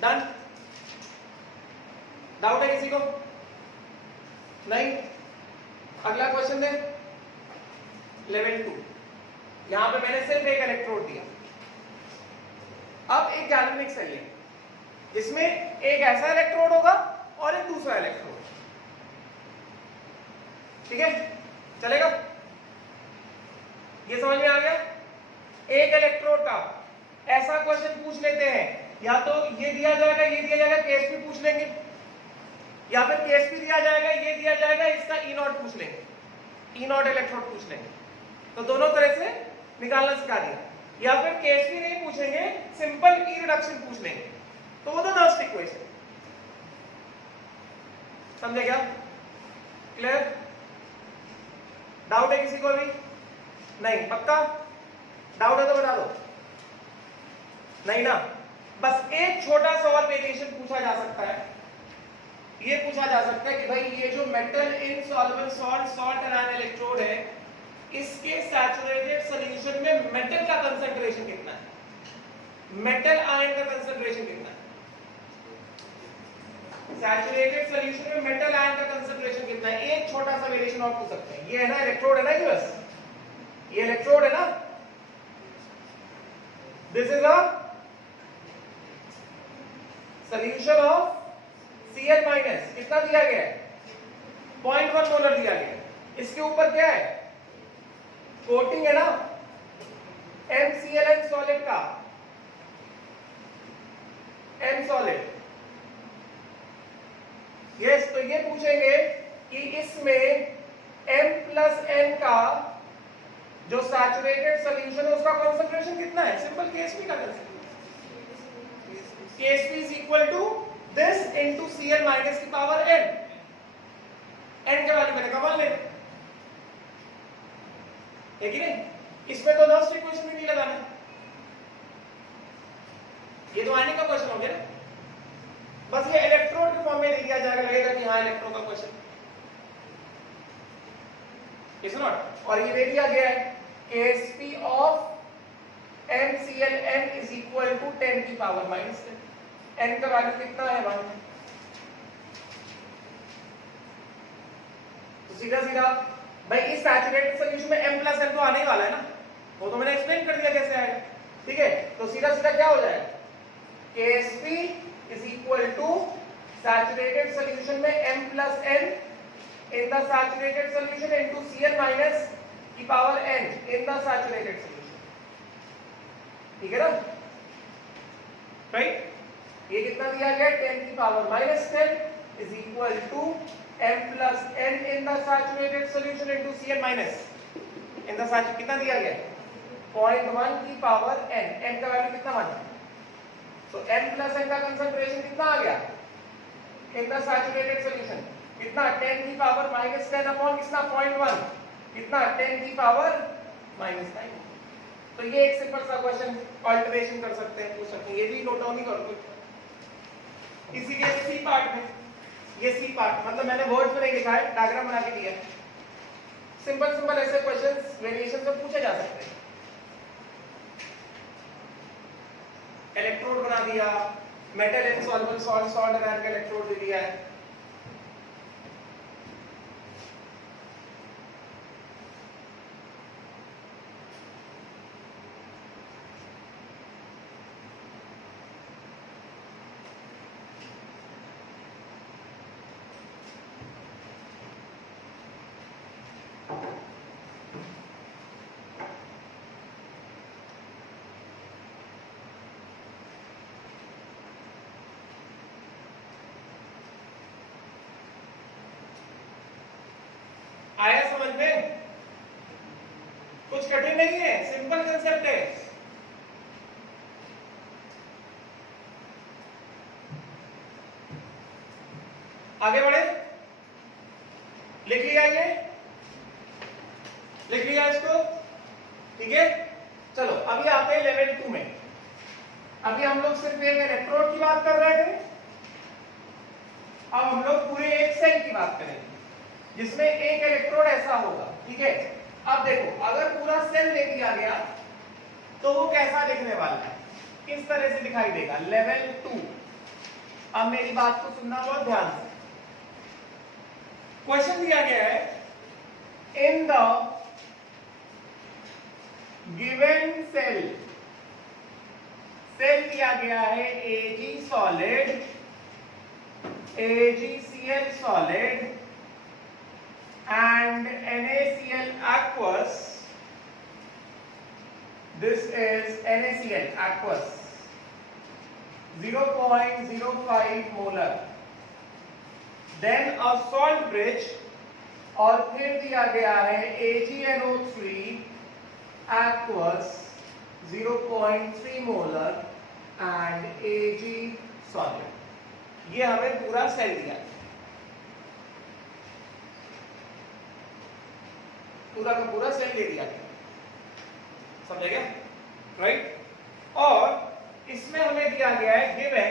डन डाउट है किसी को नहीं अगला क्वेश्चन दे लेवल 2 यहां पे मैंने सिर्फ एक इलेक्ट्रोड दिया अब एक गैल्वेनिक सेल है जिसमें एक ऐसा इलेक्ट्रोड होगा और एक दूसरा इलेक्ट्रोड ठीक है चलेगा ये समझ में आ गया एक इलेक्ट्रोड का ऐसा क्वेश्चन पूछ लेते हैं या तो ये दिया जाएगा केस भी पूछ लेंगे या फिर केस भी दिया जाएगा ये दिया जाएगा इसका ई नॉट पूछ लेंगे ई नॉट इलेक्ट्रोड पूछ लेंगे तो दोनों तरह से निकालना सिखा दिया या फिर केस भी नहीं पूछेंगे सिंपल ई रिडक्शन पूछ लेंगे तो वो तो लास्ट इक्वेशन समझे क्या क्लियर डाउट है किसी को भी नहीं पक्का डाउट है तो बता दो नहीं ना बस एक छोटा सा और वेरिएशन पूछा जा सकता है ये पूछा जा सकता है कि भाई ये जो metal insoluble salt anion electrode है इसके सैचुरेटेड सॉल्यूशन में मेटल का कंसंट्रेशन कितना है मेटल आयन का कंसंट्रेशन कितना है सैचुरेटेड सॉल्यूशन में मेटल आयन का कंसंट्रेशन कितना है एक छोटा सा वेरिएशन और पूछ सकते हैं ये है ना इलेक्ट्रोड है ना ये बस ये इलेक्ट्रोड है ना this is a solution of Cl minus कितना दिया गया है 0.1 मोलर दिया गया है इसके ऊपर क्या है कोटिंग है ना MClN सॉलिड का M सॉलिड यस तो ये पूछेंगे कि इसमें M+N का जो सैचुरेटेड सॉल्यूशन है उसका कंसंट्रेशन कितना है सिंपल KSP का concentration KSP is equal to this into Cl minus की पावर n n के वैल्यू मैंने कमा ले है कि नहीं? इसमें तो नर्व्स इक्वेशन भी नहीं लगाना, ये तो आने का क्वेश्चन हो गया ना, बस ये इलेक्ट्रोड के फॉर्म में दे दिया जाएगा, लगेगा कि हाँ इलेक्ट्रो का क्वेश्चन, इज नॉट। और ये दे दिया गया है Ksp of MClN is equal to 10 की पावर माइनस 10, n का वैल्यू कितना है 1। तो सीधा सीधा भाई इस सैचुरेटेड सॉल्यूशन में m प्लस n तो आने ही वाला है ना, वो तो मैंने एक्सप्लेन कर दिया कैसे आएगा, ठीक है। तो सीधा सीधा क्या हो जाएगा, Ksp is equal to saturated solution में m plus n in the saturated solution into Cl minus की power n in the saturated solution, ठीक है ना, राइट। ये कितना दिया गया 10 की power minus 10 is equal to m plus n in the saturated solution into Cl minus in the sat कितना दिया गया 0.1 की पावर n, n का वैल्यू कितना 1, तो m प्लस n का कंसंट्रेशन कितना आ गया in the saturated solution कितना 10 की पावर माइनस 10 अपॉन कितना 0.1 कितना 10 की पावर माइनस 9। तो ये एक सिंपल सा क्वेश्चन अल्टरेशन कर सकते हैं, पूछ सकते हैं, ये भी नोट डाउन ही कर लो। इसीलिए सी पार्ट में, ये सी पार्ट मतलब मैंने वर्ड्स में नहीं लिखा है, डायग्राम बना के दिया है। सिंपल सिंपल ऐसे क्वेश्चंस वेरिएशन से पूछे जा सकते हैं। इलेक्ट्रोड बना दिया, मेटल इनसॉल्युबल सॉल्ट, सॉल्ट का इलेक्ट्रोड दे दिया है, आया समझ में? कुछ कठिन नहीं है, सिंपल कंसेप्ट है। आगे बढ़े, लिख लिया ये, लिख लिया इसको, ठीक है। चलो अभी आते हैं लेवल 2 में। अभी हम लोग सिर्फ एक इलेक्ट्रोड की बात कर रहे थे, अब हम लोग पूरे एक सेल की बात करेंगे जिसमें एक इलेक्ट्रोड ऐसा होगा, ठीक है। अब देखो अगर पूरा सेल ले दिया गया तो वो कैसा दिखने वाला है, किस तरह से दिखाई देगा, लेवल 2। अब मेरी बात को सुनना बहुत ध्यान से। क्वेश्चन दिया गया है in the given cell, cell दिया गया है Ag solid, AgCl solid and NaCl aqueous. This is NaCl aqueous 0.05 molar. Then a salt bridge और फिर दिया गया है AgNO3 aqueous 0.3 molar and Ag solid. ये हमें पूरा सेल दिया है, पूरा का पूरा सेल दे दिया गया, समझ गया, राइट। और इसमें हमें दिया गया है गिवन,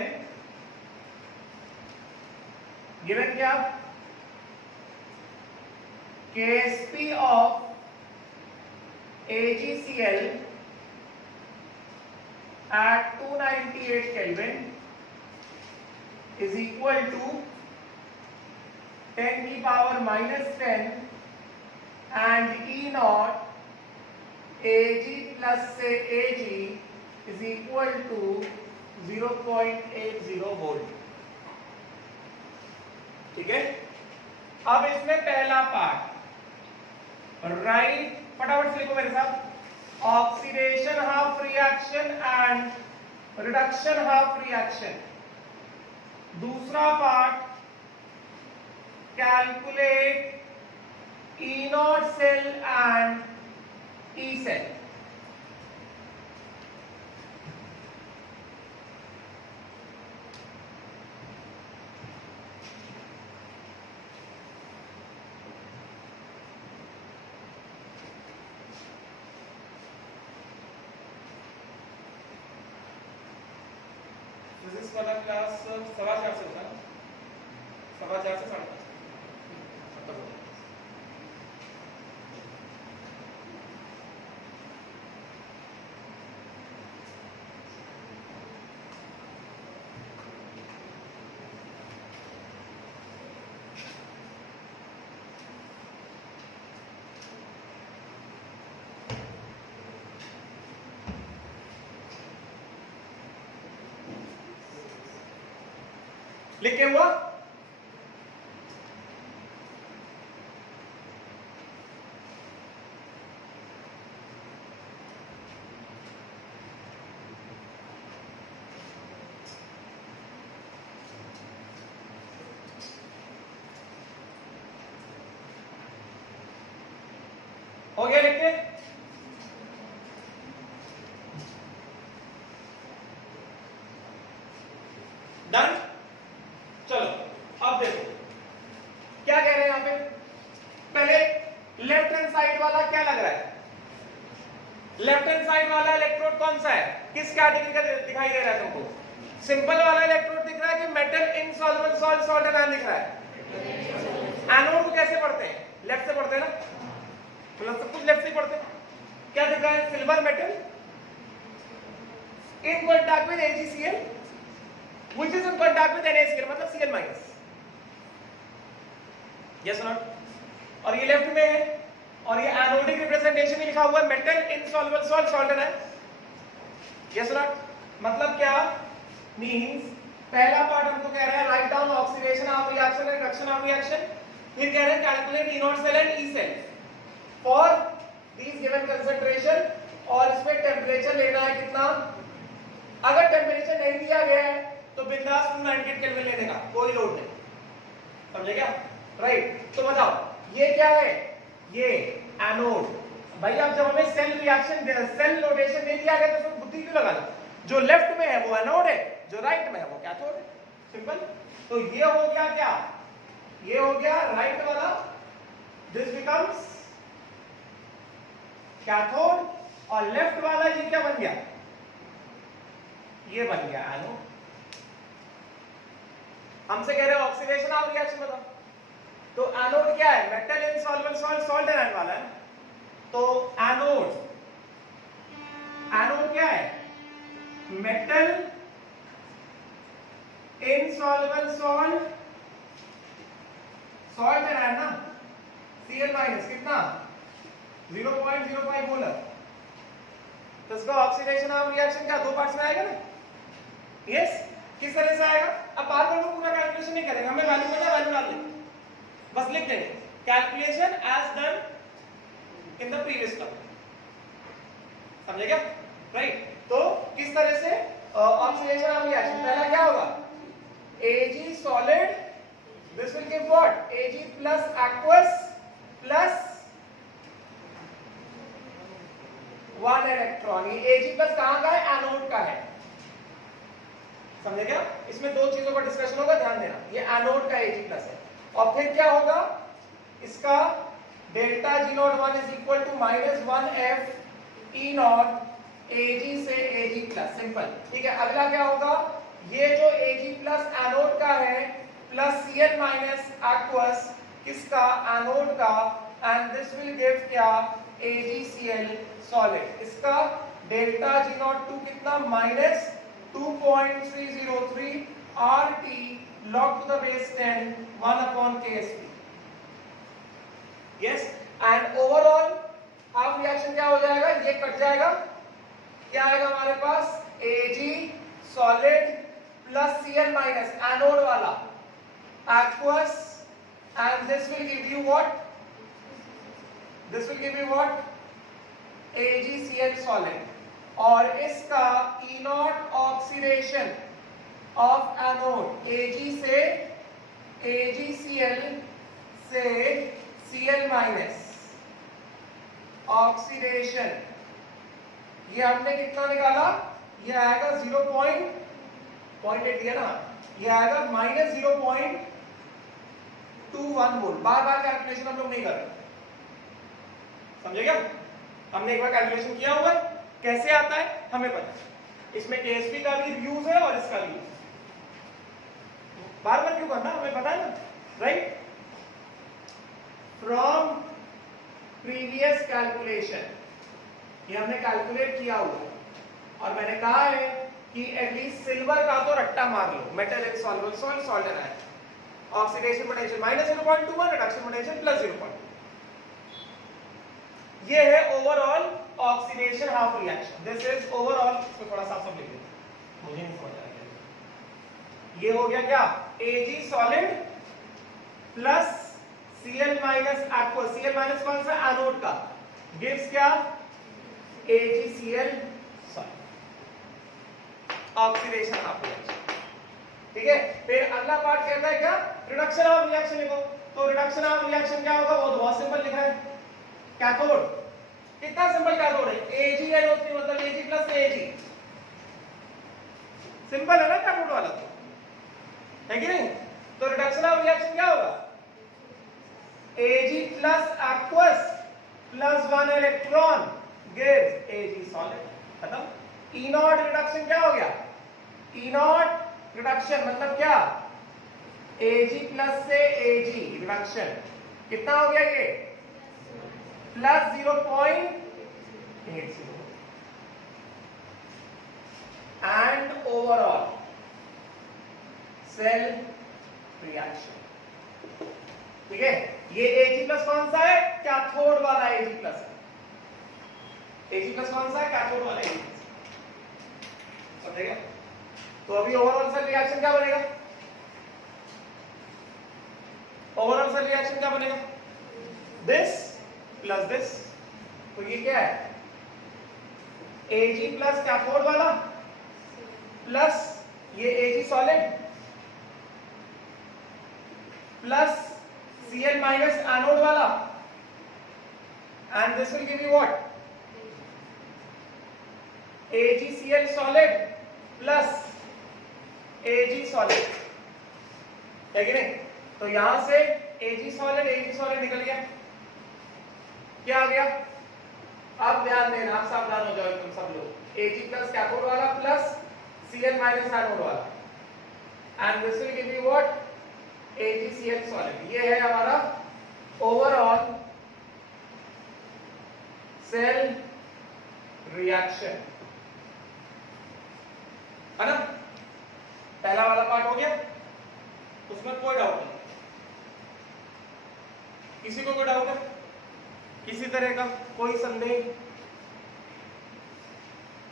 गिवन क्या, Ksp of AgCl at 298 Kelvin is equal to 10 की power minus 10 and E naught Ag plus से Ag is equal to 0.80 volt, ठीक है। अब इसमें पहला पार्ट राइट, फटाफट से लिखो मेरे साथ, oxidation half reaction and reduction half reaction. दूसरा part calculate E naught cell and E cell। Physics वाला क्लास 4:15 से होता है, 4:15 से 5:30 तक। लिख के हुआ हो गया लिख के? डन। चलो अब देखो क्या कह रहे हैं यहां पे। पहले लेफ्ट हैंड साइड वाला क्या लग रहा है? लेफ्ट हैंड साइड वाला इलेक्ट्रोड कौन सा है, किस कैटेगरी का दिखाई दे रहा है तुमको? सिंपल वाला इलेक्ट्रोड दिख रहा है कि metal insoluble salt salt anion दिख रहा है? एनोड को कैसे पढ़ते हैं? लेफ्ट से पढ़ते हैं ना, प्लस सब कुछ लेफ्ट से पढ़ते हैं। क्या दिख रहा है? Silver metal in contact with AgCl which is in contact with NaCl, मतलब Cl माइनस। Yes not? और ये लेफ्ट में है और ये एनोडिक रिप्रेजेंटेशन में लिखा हुआ है metal insoluble salt salt anion. Yes not? मतलब क्या मींस पहला पार्ट हमको कह रहा है right down oxidation of reaction and reduction of reaction, फिर कह रहे हैं calculate E not cell and E cell for these given concentration, और इसमें टेंपरेचर लेना है कितना? अगर टेंपरेचर नहीं दिया गया है तो बिंदास 298 केल्विन लेने का कोई लोड नहीं, समझे क्या? राइट। तो बताओ ये क्या है? ये एनोड। भाई अब जब हमें सेल रिएक्शन सेल नोटेशन नहीं दिया गया तो उसमें बुद्धि क्यों लगाना? जो लेफ्ट में है वो एनोड है, जो राइट में है वो कैथोड है, सिंपल। तो ये हो गया क्या? ये हो गया राइट वाला, दिस बिकम्स कैथोड, और लेफ्ट वाला ये क्या बन गया? ये बन गया एनोड। हमसे कह रहे हैं ऑक्सीडेशन ऑफ रिएक्शन बताओ, तो एनोड क्या है? Metal insoluble salt salt anion वाला है। तो एनोड क्या है? Metal insoluble salt salt anion ना, Cl माइनस कितना? 0.05 मोलर। तो इसका ऑक्सीडेशन ऑफ रिएक्शन क्या दो पार्ट्स में आएगा ना? यस। किस तरह से आएगा? अब बार बार पूरा कैलकुलेशन नहीं करेंगे, हमें वैल्यू पता है, वैल्यू डाल देंगे, बस लिख देंगे calculation as done in the previous class, समझे क्या? राइट। तो किस तरह से ऑक्सीडेशन ऑफ रिएक्शन, पहला क्या होगा? Ag solid, this will give what? Ag plus aqueous plus 1 electron. ये Ag plus कहां का है? एनोड का है, समझे क्या? इसमें दो चीजों का डिस्कशन होगा, ध्यान देना। ये एनोड का Ag प्लस है, और फिर क्या होगा इसका? Delta G01 is equal to -1f E not Ag से Ag प्लस, सिंपल। ठीक है, अगला क्या होगा? ये जो Ag प्लस एनोड का है प्लस Cl माइनस एक्वस किसका? एनोड का, एंड दिस विल गिव क्या? AgCl solid. इसका डेल्टा G02 कितना? -2.303 RT log to the base 10 1/Ksp। Yes, and overall half reaction क्या हो जाएगा? ये कट जाएगा, क्या आएगा हमारे पास? Ag solid plus Cl minus anode वाला aqueous, and this will give you what? This will give you what? AgCl solid, और इसका E not oxidation of anode Ag से AgCl से Cl माइनस ऑक्सीडेशन, ये हमने कितना निकाला? ये आएगा 0.8 दिया ना, ये आएगा -0.21 वोल्ट। बार बार कैलकुलेशन हम लोग नहीं कर रहे, समझे क्या? हमने एक बार कैलकुलेशन किया हुआ है, कैसे आता है हमें पता है। इसमें KSP का भी यूज है और इसका भी यूज है। बार बार क्यों करना, हमें पता है ना, राइट। फ्रॉम प्रीवियस कैलकुलेशन, ये हमने कैलकुलेट किया हुआ है और मैंने कहा है कि एटलीस्ट सिल्वर का तो रट्टा मार लो, metal insoluble salt, salt and ion, oxidation potential -0.21, reduction potential +0.2। ये है overall oxidation half reaction. This is overall, इसको थोड़ा सा सब लिख देते, मुझे नहीं समझ आ रहा। ये हो गया क्या, Ag solid plus Cl minus aqua, Cl minus कौन सा, एनोड का, गिव्स क्या, AgCl solid, oxidation half reaction. ठीक है, फिर अगला पार्ट कहता है क्या, रिडक्शन ऑफ रिएक्शन लिखो। तो रिडक्शन ऑफ रिएक्शन क्या होगा, वो बहुत सिंपल लिखा है, कैथोड, कितना सिंपल कैथोड है, AgNO3 मतलब Ag प्लस Ag, सिंपल है ना कैथोड वाला, तो है कि नहीं। तो रिडक्शन ऑफ रिएक्शन क्या होगा, Ag plus aqueous plus 1 electron gives Ag solid, खत्म। E नॉट रिडक्शन क्या हो गया, E नॉट रिडक्शन मतलब क्या, Ag प्लस से Ag रिडक्शन कितना हो गया, ये plus 0.80 and overall cell reaction. ठीक है, ये Ag प्लस कौन सा है, कैथोड वाला Ag प्लस है, Ag प्लस कौन सा है, कैथोड वाला Ag प्लस, समझेगा। तो अभी ओवरऑल सेल रिएक्शन क्या बनेगा, ओवरऑल सेल रिएक्शन क्या बनेगा, दिस प्लस दिस। तो ये क्या है, Ag प्लस कैथोड वाला प्लस ये Ag solid plus Cl minus anode वाला, and this will give you what, AgCl solid plus Ag solid, है कि नहीं। तो यहां से Ag सॉलिड निकल गया, क्या आ गया, अब ध्यान देना, आप सावधान हो जाओ तुम सब लोग, Ag प्लस कैथोड वाला प्लस Cl माइनस एनोड वाला, and this will give you what, AgCl solid. ये है हमारा ओवरऑल सेल रिएक्शन, है ना। पहला वाला पार्ट हो गया, उसमें कोई डाउट नहीं, किसी को कोई डाउट है, किसी तरह का कोई संदेह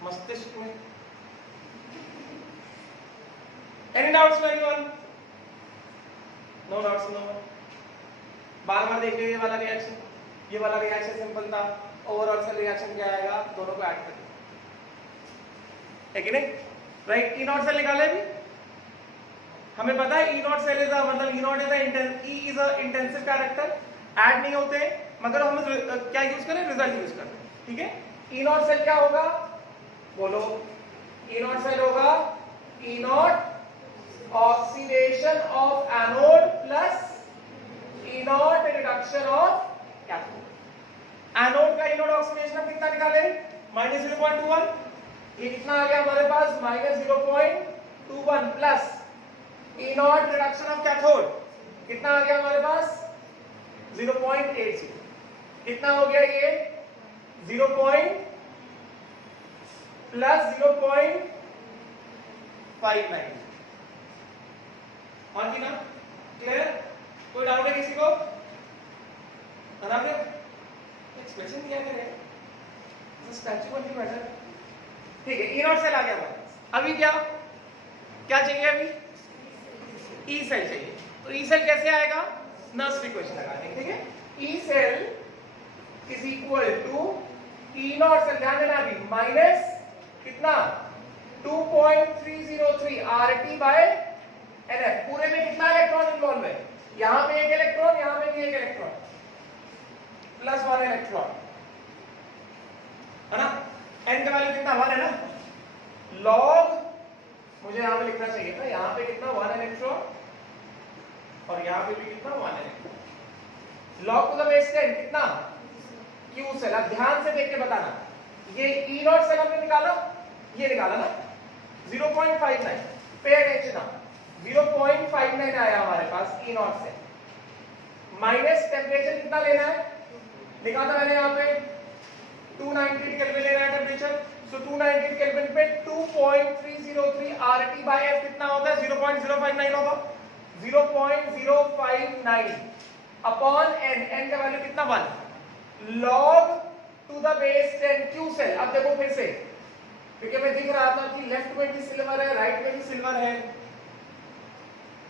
मस्तिष्क में, any doubts for anyone, no doubts, no. बार बार देखिए ये वाला रिएक्शन, ये वाला रिएक्शन सिंपल था, ओवरऑल सेल रिएक्शन क्या आएगा, दोनों को ऐड कर दो, है कि नहीं, राइट। ई नॉट सेल निकाले भी, हमें पता है ई नॉट सेल इज मतलब E naught is a intensive character, add नहीं होते, मगर हम क्या यूज करें, रिजल्ट यूज करते हैं। ठीक है, ई नॉट सेल क्या होगा, बोलो, ई नॉट सेल होगा E not oxidation of anode plus E not reduction of cathode. Anode का ई नॉट ऑक्सीडेशन हम कितना निकाले, -0.21, ये कितना आ गया हमारे पास, -0.21 plus E not reduction of cathode कितना आ गया हमारे पास, 0.80, कितना हो गया ये, 0. प्लस 0.59, और की ना, क्लियर, कोई डाउट है किसी को, एक्सप्रेशन दिया करें, स्टैच्यू बनती मैटर। ठीक है, ई नॉट सेल आ गया हमारे पास, अभी क्या चाहिए, अभी ई सेल चाहिए। तो ई सेल कैसे आएगा, नर्स इक्वेशन लगा देंगे, ठीक है। E cell is equal to E not cell, ध्यान देना अभी, माइनस कितना 2.303 RT बाय NF, पूरे में कितना इलेक्ट्रॉन इन्वॉल्व है, यहां पे एक इलेक्ट्रॉन, यहां पे भी एक इलेक्ट्रॉन, प्लस 1 इलेक्ट्रॉन, है ना। n का वैल्यू कितना 1 है ना, लॉग मुझे यहां पे लिखना चाहिए था, यहां पे कितना 1 इलेक्ट्रॉन और यहां पे भी कितना 1 electron, log to the base 10 कितना, Q सेल। अब ध्यान से देख के बताना, ये E नॉट सेल हमने निकाला, ये निकाला ना, 0.59 पे अटेंशन आप 0.59 आया हमारे पास E नॉट से माइनस टेम्परेचर कितना लेना है लिखा था मैंने यहाँ पे 298 केल्विन लेना है टेम्परेचर सो 298 केल्विन पे 2.303 RT by F कितना होता है 0.059 होगा 0.059 अपॉन n का वैल्यू कितना 1 log to the base 10 Q cell. अब देखो फिर से क्योंकि मैं दिख रहा था कि लेफ्ट में भी सिल्वर है राइट में भी सिल्वर है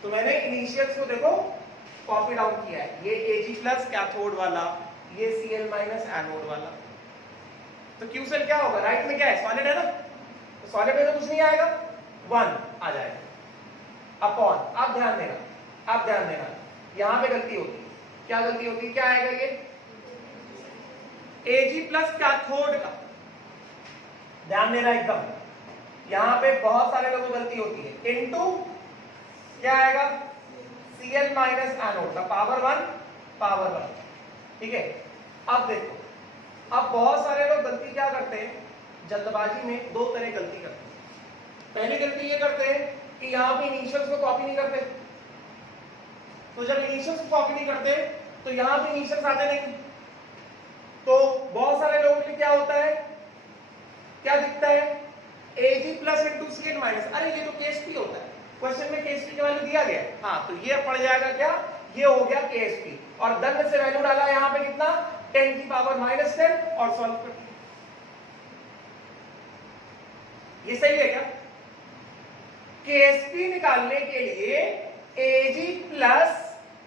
तो मैंने इनिशियल्स को देखो कॉपी डाउन किया है ये Ag प्लस कैथोड वाला ये Cl माइनस एनोड वाला तो Q सेल क्या होगा राइट में क्या है सॉलिड है ना तो सॉलिड में तो कुछ नहीं आएगा 1 आ जाएगा अपॉन आप ध्यान देना यहां पे गलती होगी क्या गलती होगी क्या आएगा ये Ag प्लस कैथोड का ध्यान देना एकदम यहां पे बहुत सारे लोगों को गलती होती है इनटू क्या आएगा Cl माइनस एनोड का पावर 1 ठीक है। अब देखो अब बहुत सारे लोग गलती क्या करते हैं जल्दबाजी में दो तरह गलती करते हैं पहली गलती ये करते हैं कि यहां पे इनिशियल्स को कॉपी नहीं करते तो जब इनिशियल्स को कॉपी नहीं करते तो यहां पे इनिशियल्स आते नहीं तो बहुत सारे लोगों के लिए क्या होता है क्या दिखता है Ag plus into Cl minus अरे ये तो Ksp होता है क्वेश्चन में Ksp का वैल्यू दिया गया हाँ तो ये पड़ जाएगा क्या ये हो गया Ksp और दंड से वैल्यू डाला यहाँ पे कितना 10 की पावर माइनस 10 और सॉल्व कर ये सही है क्या Ksp निकालने के लिए Ag plus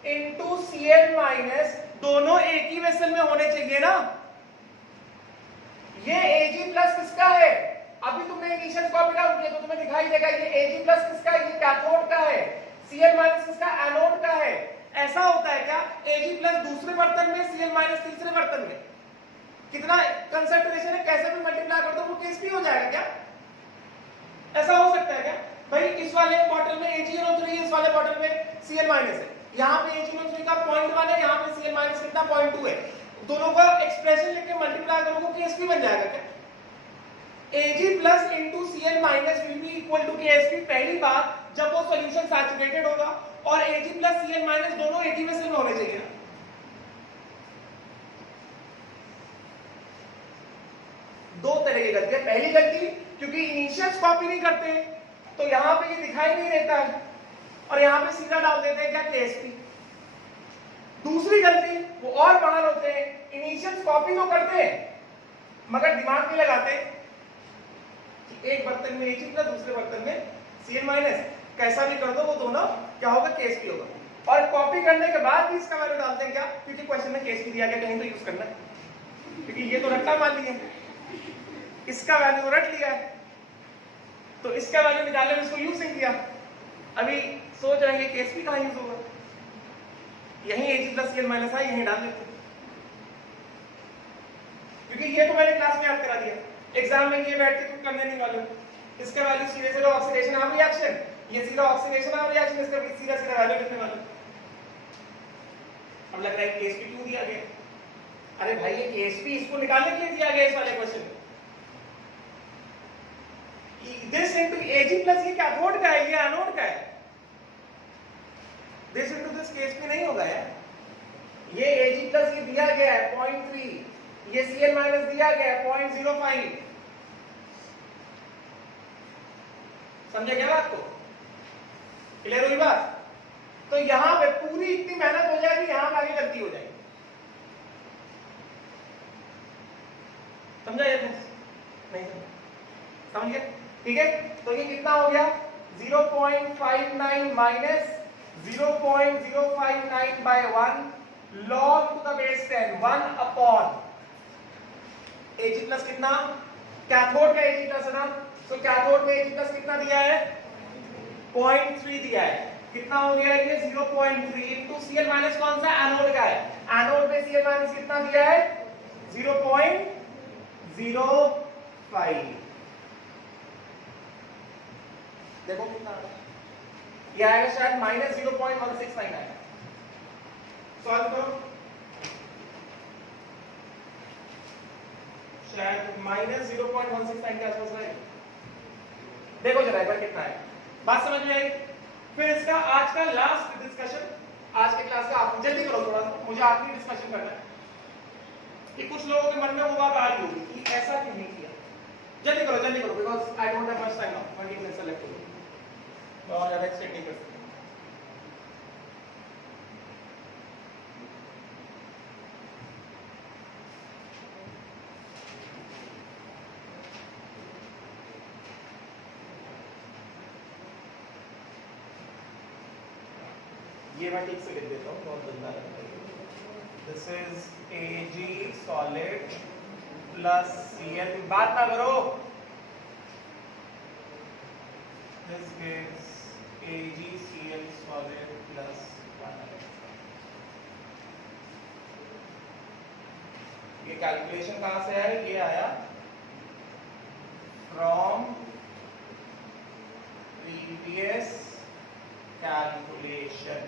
into Cl minus दोनों एक ही वेसल में होने चाहिए ना ये Ag प्लस किसका है अभी तुमने इनिशियल कॉपी डाउन किया तो तुम्हें दिखाई देगा ये Ag प्लस किसका है ये कैथोड का है Cl माइनस किसका एनोड का है ऐसा होता है क्या Ag प्लस दूसरे बर्तन में Cl माइनस तीसरे बर्तन में कितना कंसंट्रेशन है कैसे भी मल्टीप्लाई कर दो वो Ksp हो जाएगा क्या ऐसा हो सकता है क्या भाई इस वाले बॉटल में AgNO3 है इस वाले बॉटल में Cl माइनस है यहाँ पे AgNO3 का 0.1 है यहाँ पे Cl माइनस कितना 0.2 है दोनों का एक्सप्रेशन लेके मल्टीप्लाई करोगे Ksp बन जाएगा क्या Ag plus into Cl minus will be equal to Ksp पहली बात जब वो सॉल्यूशन सैचुरेटेड होगा और Ag प्लस Cl माइनस दोनों एक ही वेसल में होने चाहिए ना दो तरह की गलती है पहली गलती क्योंकि इनिशियल्स कॉपी नहीं करते तो यहां पे ये दिखाई नहीं देता है और यहां पे सीधा डाल देते हैं क्या Ksp दूसरी गलती वो और बड़ा होते हैं इनिशियल्स कॉपी तो करते हैं मगर दिमाग नहीं लगाते एक बर्तन में Ag प्लस दूसरे बर्तन में Cl माइनस कैसा भी कर दो वो दोनों क्या होगा Ksp होगा और कॉपी करने के बाद भी इसका वैल्यू डालते हैं क्या क्योंकि क्वेश्चन में Ksp दिया गया कहीं तो यूज करना है क्योंकि ये तो रट्टा मान लिया इसका वैल्यू रट लिया है तो इसका वैल्यू निकालने में इसको यूज नहीं किया अभी सोच रहे हैं Ksp कहां यूज होगा यहीं Ag प्लस Cl माइनस है यहीं डाल देते क्योंकि ये तो मैंने क्लास में याद करा दिया एग्जाम में ये बैठ के तुम करने नहीं वाले इसका वैल्यू सीधे सीधे ऑक्सीडेशन ऑफ रिएक्शन ये सीधा ऑक्सीडेशन ऑफ रिएक्शन इसका सीधा सीधा वैल्यू लिखने वाले अब लग रहा है Ksp क्यों दिया गया अरे भाई ये Ksp इसको निकालने के लिए दिया गया इस वाले क्वेश्चन में दिस इनटू Ag प्लस ये कैथोड का है ये एनोड का है दिस इनटू दिस Ksp नहीं होगा यार ये Ag प्लस ये दिया गया है 0.3 ये Cl माइनस दिया गया है 0.05 समझे क्या बात को क्लियर हुई बात तो यहां पे पूरी इतनी मेहनत हो जाएगी यहां पे आगे गलती हो जाएगी समझा ये नहीं समझ गया ठीक है तो ये कितना हो गया 0.59 minus 0.059 by 1 log to the base 10 1 upon Ag plus कितना कैथोड का Ag प्लस है ना तो कैथोड में Ag प्लस कितना दिया है 0.3 दिया है कितना हो गया ये 0.3 इनटू Cl माइनस कौन सा एनोड का है एनोड में Cl माइनस कितना दिया है 0.05 देखो कितना आ रहा है ये आएगा शायद माइनस 0.169 आएगा सॉल्व करो शायद माइनस 0.169 के आसपास रहेगा देखो जरा एक बार कितना है, बात समझ में आई। फिर इसका आज का लास्ट डिस्कशन, आज के क्लास का आप जल्दी करो थोड़ा सा, मुझे आखिरी डिस्कशन करना है कि कुछ लोगों के मन में वो बात आ रही होगी कि ऐसा क्यों नहीं किया। जल्दी करो because I don't have much time now, 20 minutes left हो गए और ज्यादा एक्सटेंड नहीं कर सकते। ये मैं ठीक से लिख देता हूँ, बहुत गंदा लग रहा है। This is Ag solid plus Cl, बात ना करो। This gives AgCl solid plus 1. ये कैलकुलेशन कहाँ से आया? ये आया from previous calculation.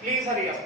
Please hurry up.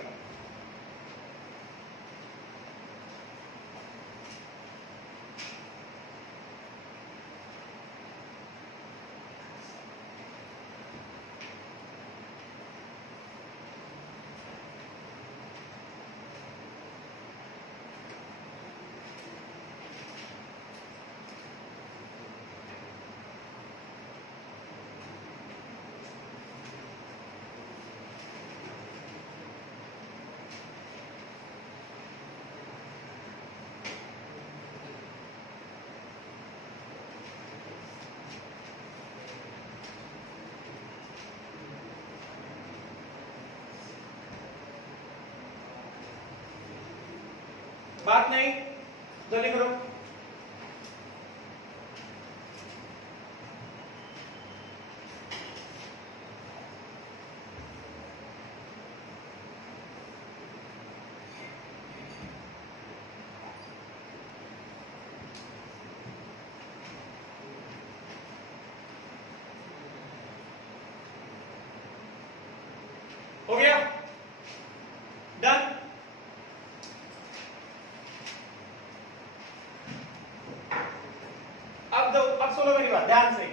बात नहीं, जल्दी करो। हो गया? डन? अब सुनो मेरी बात ध्यान से,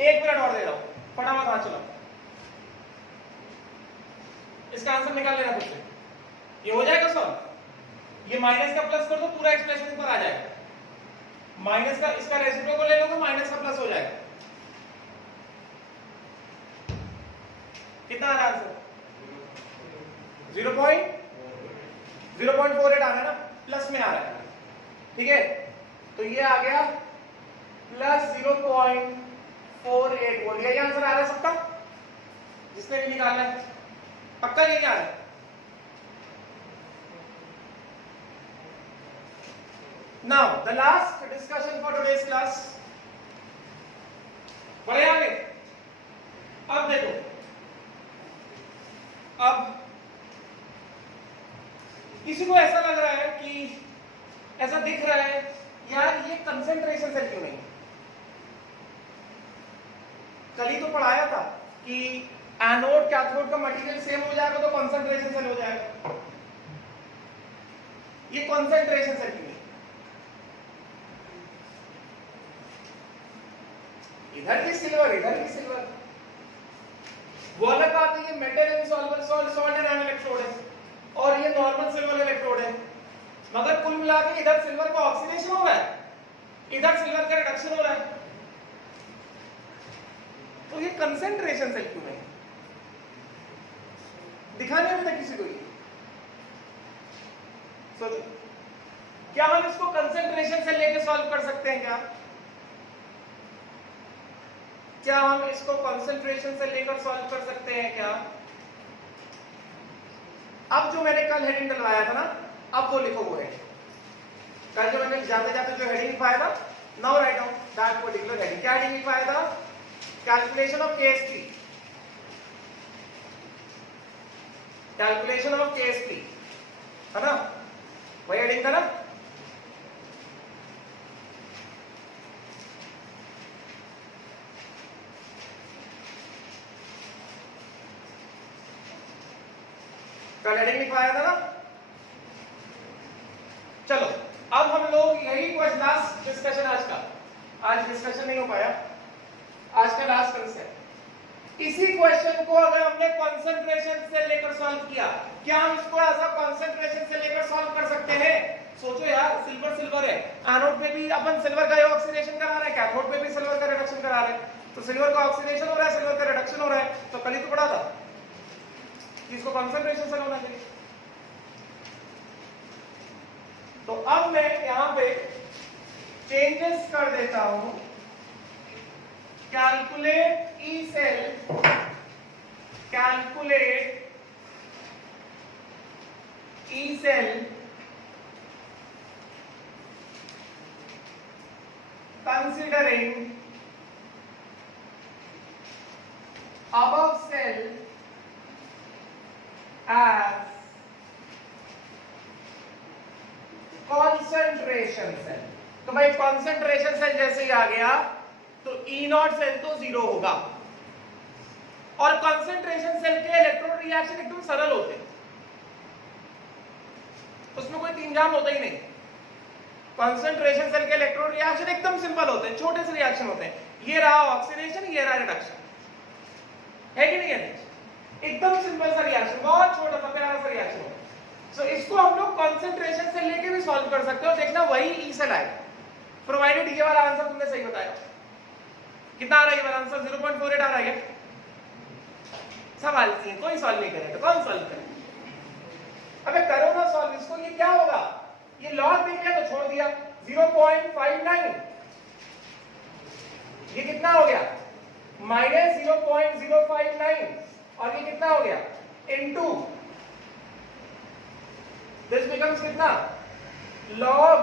1 मिनट और दे रहा हूं, फटाफट हाथ चलाओ। इसका आंसर निकाल लेना खुद से। ये हो जाएगा सॉल्व। ये माइनस का प्लस कर दो, पूरा एक्सप्रेशन ऊपर आ जाएगा। माइनस का इसका रेसिप्रोकल ले लो तो माइनस का प्लस हो जाएगा। कितना आ रहा है आंसर? 0.48 आ रहा है ना, प्लस में आ रहा है, ठीक है। तो ये आ गया प्लस 0.48 वोल्ट। यही आंसर आ रहा है सबका, जिसने भी निकालना है पक्का यही आ रहा है। Now the last discussion for today's class, बढ़े आगे। अब देखो, अब किसी को ऐसा लग रहा है कि ऐसा दिख रहा है यार ये कंसंट्रेशन सेल क्यों नहीं? कल ही तो पढ़ाया था कि एनोड कैथोड का मटेरियल सेम हो जाएगा तो कंसंट्रेशन सेल हो जाएगा। ये कंसंट्रेशन सेल क्यों नहीं? इधर की सिल्वर, इधर की सिल्वर, वो अलग बात है। ये metal insoluble salt, salt and electrode है, और ये नॉर्मल सिल्वर इलेक्ट्रोड है, मगर कुल मिला के इधर सिल्वर का ऑक्सीडेशन हो रहा है, इधर सिल्वर का रिडक्शन हो रहा है। तो ये कंसेंट्रेशन सेल क्यों नहीं दिखाने में था किसी को? ये सोचो, क्या हम इसको कंसेंट्रेशन से लेके सॉल्व कर सकते हैं? क्या हम इसको कंसेंट्रेशन से लेकर सॉल्व कर सकते हैं क्या? अब जो मैंने कल हेडिंग डलवाया था ना, अब वो लिखो, वो है कल जो मैंने जाते जाते जो हेडिंग लिखवाया था, now write down that particular heading. क्या हेडिंग लिखवाया था? Calculation of Ksp, calculation of Ksp, है ना? वही हेडिंग था ना? कल हेडिंग लिखवाया था ना? चलो अब हम लोग यही कुछ लास्ट डिस्कशन आज का, आज डिस्कशन नहीं हो पाया, आज का लास्ट कंसेप्ट। इसी क्वेश्चन को अगर हमने कंसंट्रेशन से लेकर सॉल्व किया, क्या हम इसको ऐसा कंसंट्रेशन से लेकर सॉल्व कर सकते हैं? सोचो यार, सिल्वर सिल्वर है, एनोड पे भी अपन सिल्वर का ऑक्सीडेशन करा रहे हैं, कैथोड पे भी सिल्वर का रिडक्शन करा रहे हैं, तो सिल्वर का ऑक्सीडेशन हो रहा है, सिल्वर का रिडक्शन हो रहा है, तो कल ही तो पढ़ा था कि इसको कंसंट्रेशन से होना चाहिए। तो अब मैं यहां पे चेंजेस कर देता हूं, calculate E cell, calculate E cell considering above cell as concentration cell। तो भाई concentration cell जैसे ही आ गया तो E नॉट सेल तो जीरो होगा, और concentration cell के इलेक्ट्रॉन रिएक्शन एकदम सरल होते हैं, उसमें कोई तीन जाम होता ही नहीं। कंसंट्रेशन सेल के इलेक्ट्रॉन रिएक्शन एकदम सिंपल होते हैं, छोटे से रिएक्शन होते हैं, ये रहा ऑक्सीडेशन, ये रहा रिडक्शन, है कि नहीं है? एकदम सिंपल सा रिएक्शन, बहुत छोटा सा प्यारा सा रिएक्शन होता है। सो इसको हम लोग कंसंट्रेशन से लेके भी सॉल्व कर सकते हो। देखना वही ई सेल आएगा, प्रोवाइडेड ये वाला आंसर तुमने सही बताया। कितना आ रहा है ये वाला आंसर? 0.48 आ रहा है। सवाल नहीं, कोई सॉल्व नहीं करेगा, कौन सॉल्व करेगा? अबे करो ना सॉल्व इसको। ये क्या होगा? ये लॉग देख लिया तो छोड़ दिया, 0.59, ये कितना हो गया? -0.059, और ये कितना हो गया? इनटू दिस बिकम्स कितना? log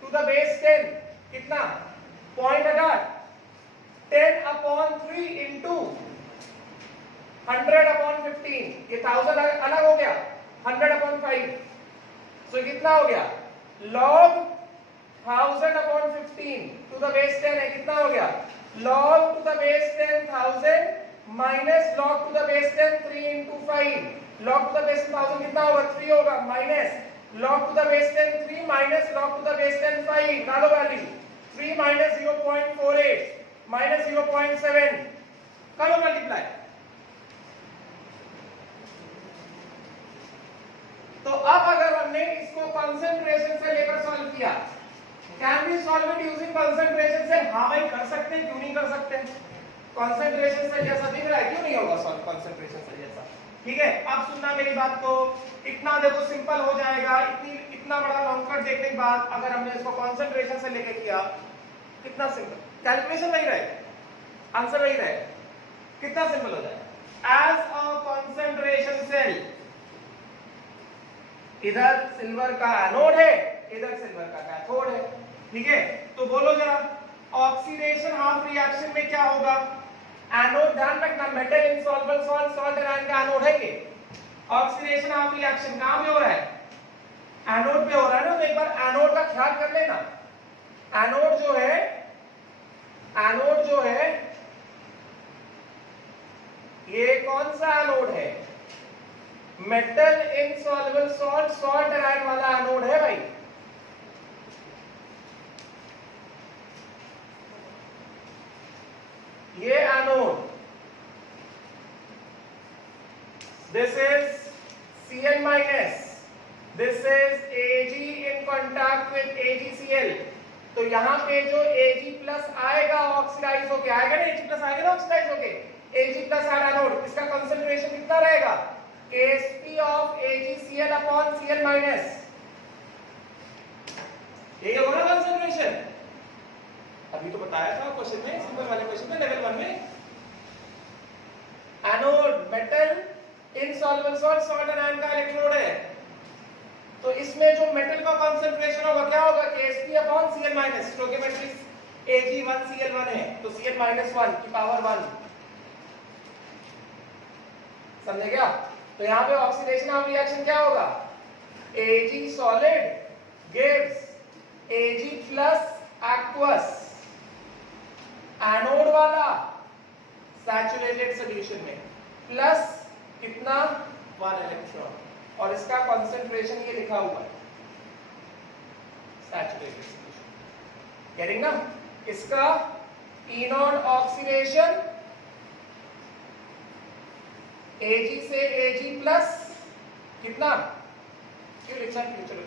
टू द बेस 10, कितना? 0.8, 10/3 इनटू 100/15, ये 1000 अलग हो गया, 100/5, सो कितना हो गया? log 1000/15 टू द बेस 10 है, कितना हो गया? log to the base 10 1000 minus log to the base 10 3 into 5, log to the base 1000 कितना होगा? 3 होगा, minus log to the base 10 3 minus log to the base 10 5, डालो वैल्यू, 3 माइनस 0.48 माइनस 0.7, करो multiply. तो अब अगर हमने इसको कंसंट्रेशन से लेकर सॉल्व किया, can we solve it using concentration से? हाँ भाई कर सकते हैं, क्यों नहीं कर सकते? कंसंट्रेशन से जैसा दिख रहा है, क्यों नहीं होगा सॉल्व कंसंट्रेशन से जैसा? ठीक है, अब सुनना मेरी बात को, इतना देखो सिंपल हो जाएगा। इतना बड़ा लॉन्ग कट देखने के बाद अगर हमने इसको कंसंट्रेशन से लेके किया, कितना सिंपल, कैलकुलेशन वही रहेगा, आंसर वही रहेगा, कितना सिंपल हो जाएगा। एज अ कंसंट्रेशन सेल, इधर सिल्वर का एनोड है, इधर सिल्वर का कैथोड है, ठीक है? तो बोलो जरा, ऑक्सीडेशन हाफ रिएक्शन में क्या होगा? एनोड, ध्यान रखना, metal insoluble salt, salt ion का एनोड है ये। ऑक्सीडेशन हाफ रिएक्शन कहां पे हो रहा है? एनोड पे हो रहा है ना। तो एक बार एनोड का ख्याल कर लेना। एनोड जो है, एनोड जो है, ये कौन सा एनोड है? Metal insoluble salt, salt ion वाला एनोड है भाई। ये anode, this is Cn minus, this is Ag in contact with AgCl। तो यहाँ पे जो Ag प्लस आएगा ऑक्सीडाइज होके आएगा ना, Ag प्लस आएगा ना ऑक्सीडाइज होके, Ag प्लस एनोड, इसका कंसंट्रेशन कितना रहेगा? Ksp of AgCl upon Cl minus, ये होगा ना कंसंट्रेशन। अभी तो बताया था क्वेश्चन में, सिंपल वाले क्वेश्चन में लेवल 1 में। Anode metal, insoluble salt, salt and ion का इलेक्ट्रोड है, तो इसमें जो मेटल का कंसंट्रेशन होगा क्या होगा? Ksp upon Cl minus, stoichiometric Ag1 Cl1 है तो Cl माइनस 1 की पावर 1, समझे क्या? तो यहाँ पे ऑक्सीडेशन ऑफ रिएक्शन क्या होगा? Ag solid gives Ag plus aqueous, anode वाला सैचुरेटेड सॉल्यूशन में प्लस कितना? 1 इलेक्ट्रॉन, और इसका कंसंट्रेशन ये लिखा हुआ है सैचुरेटेड सॉल्यूशन, गेटिंग ना? इसका E नॉट ऑक्सीडेशन Ag से Ag प्लस कितना, क्यों लिखना, क्यों, चलो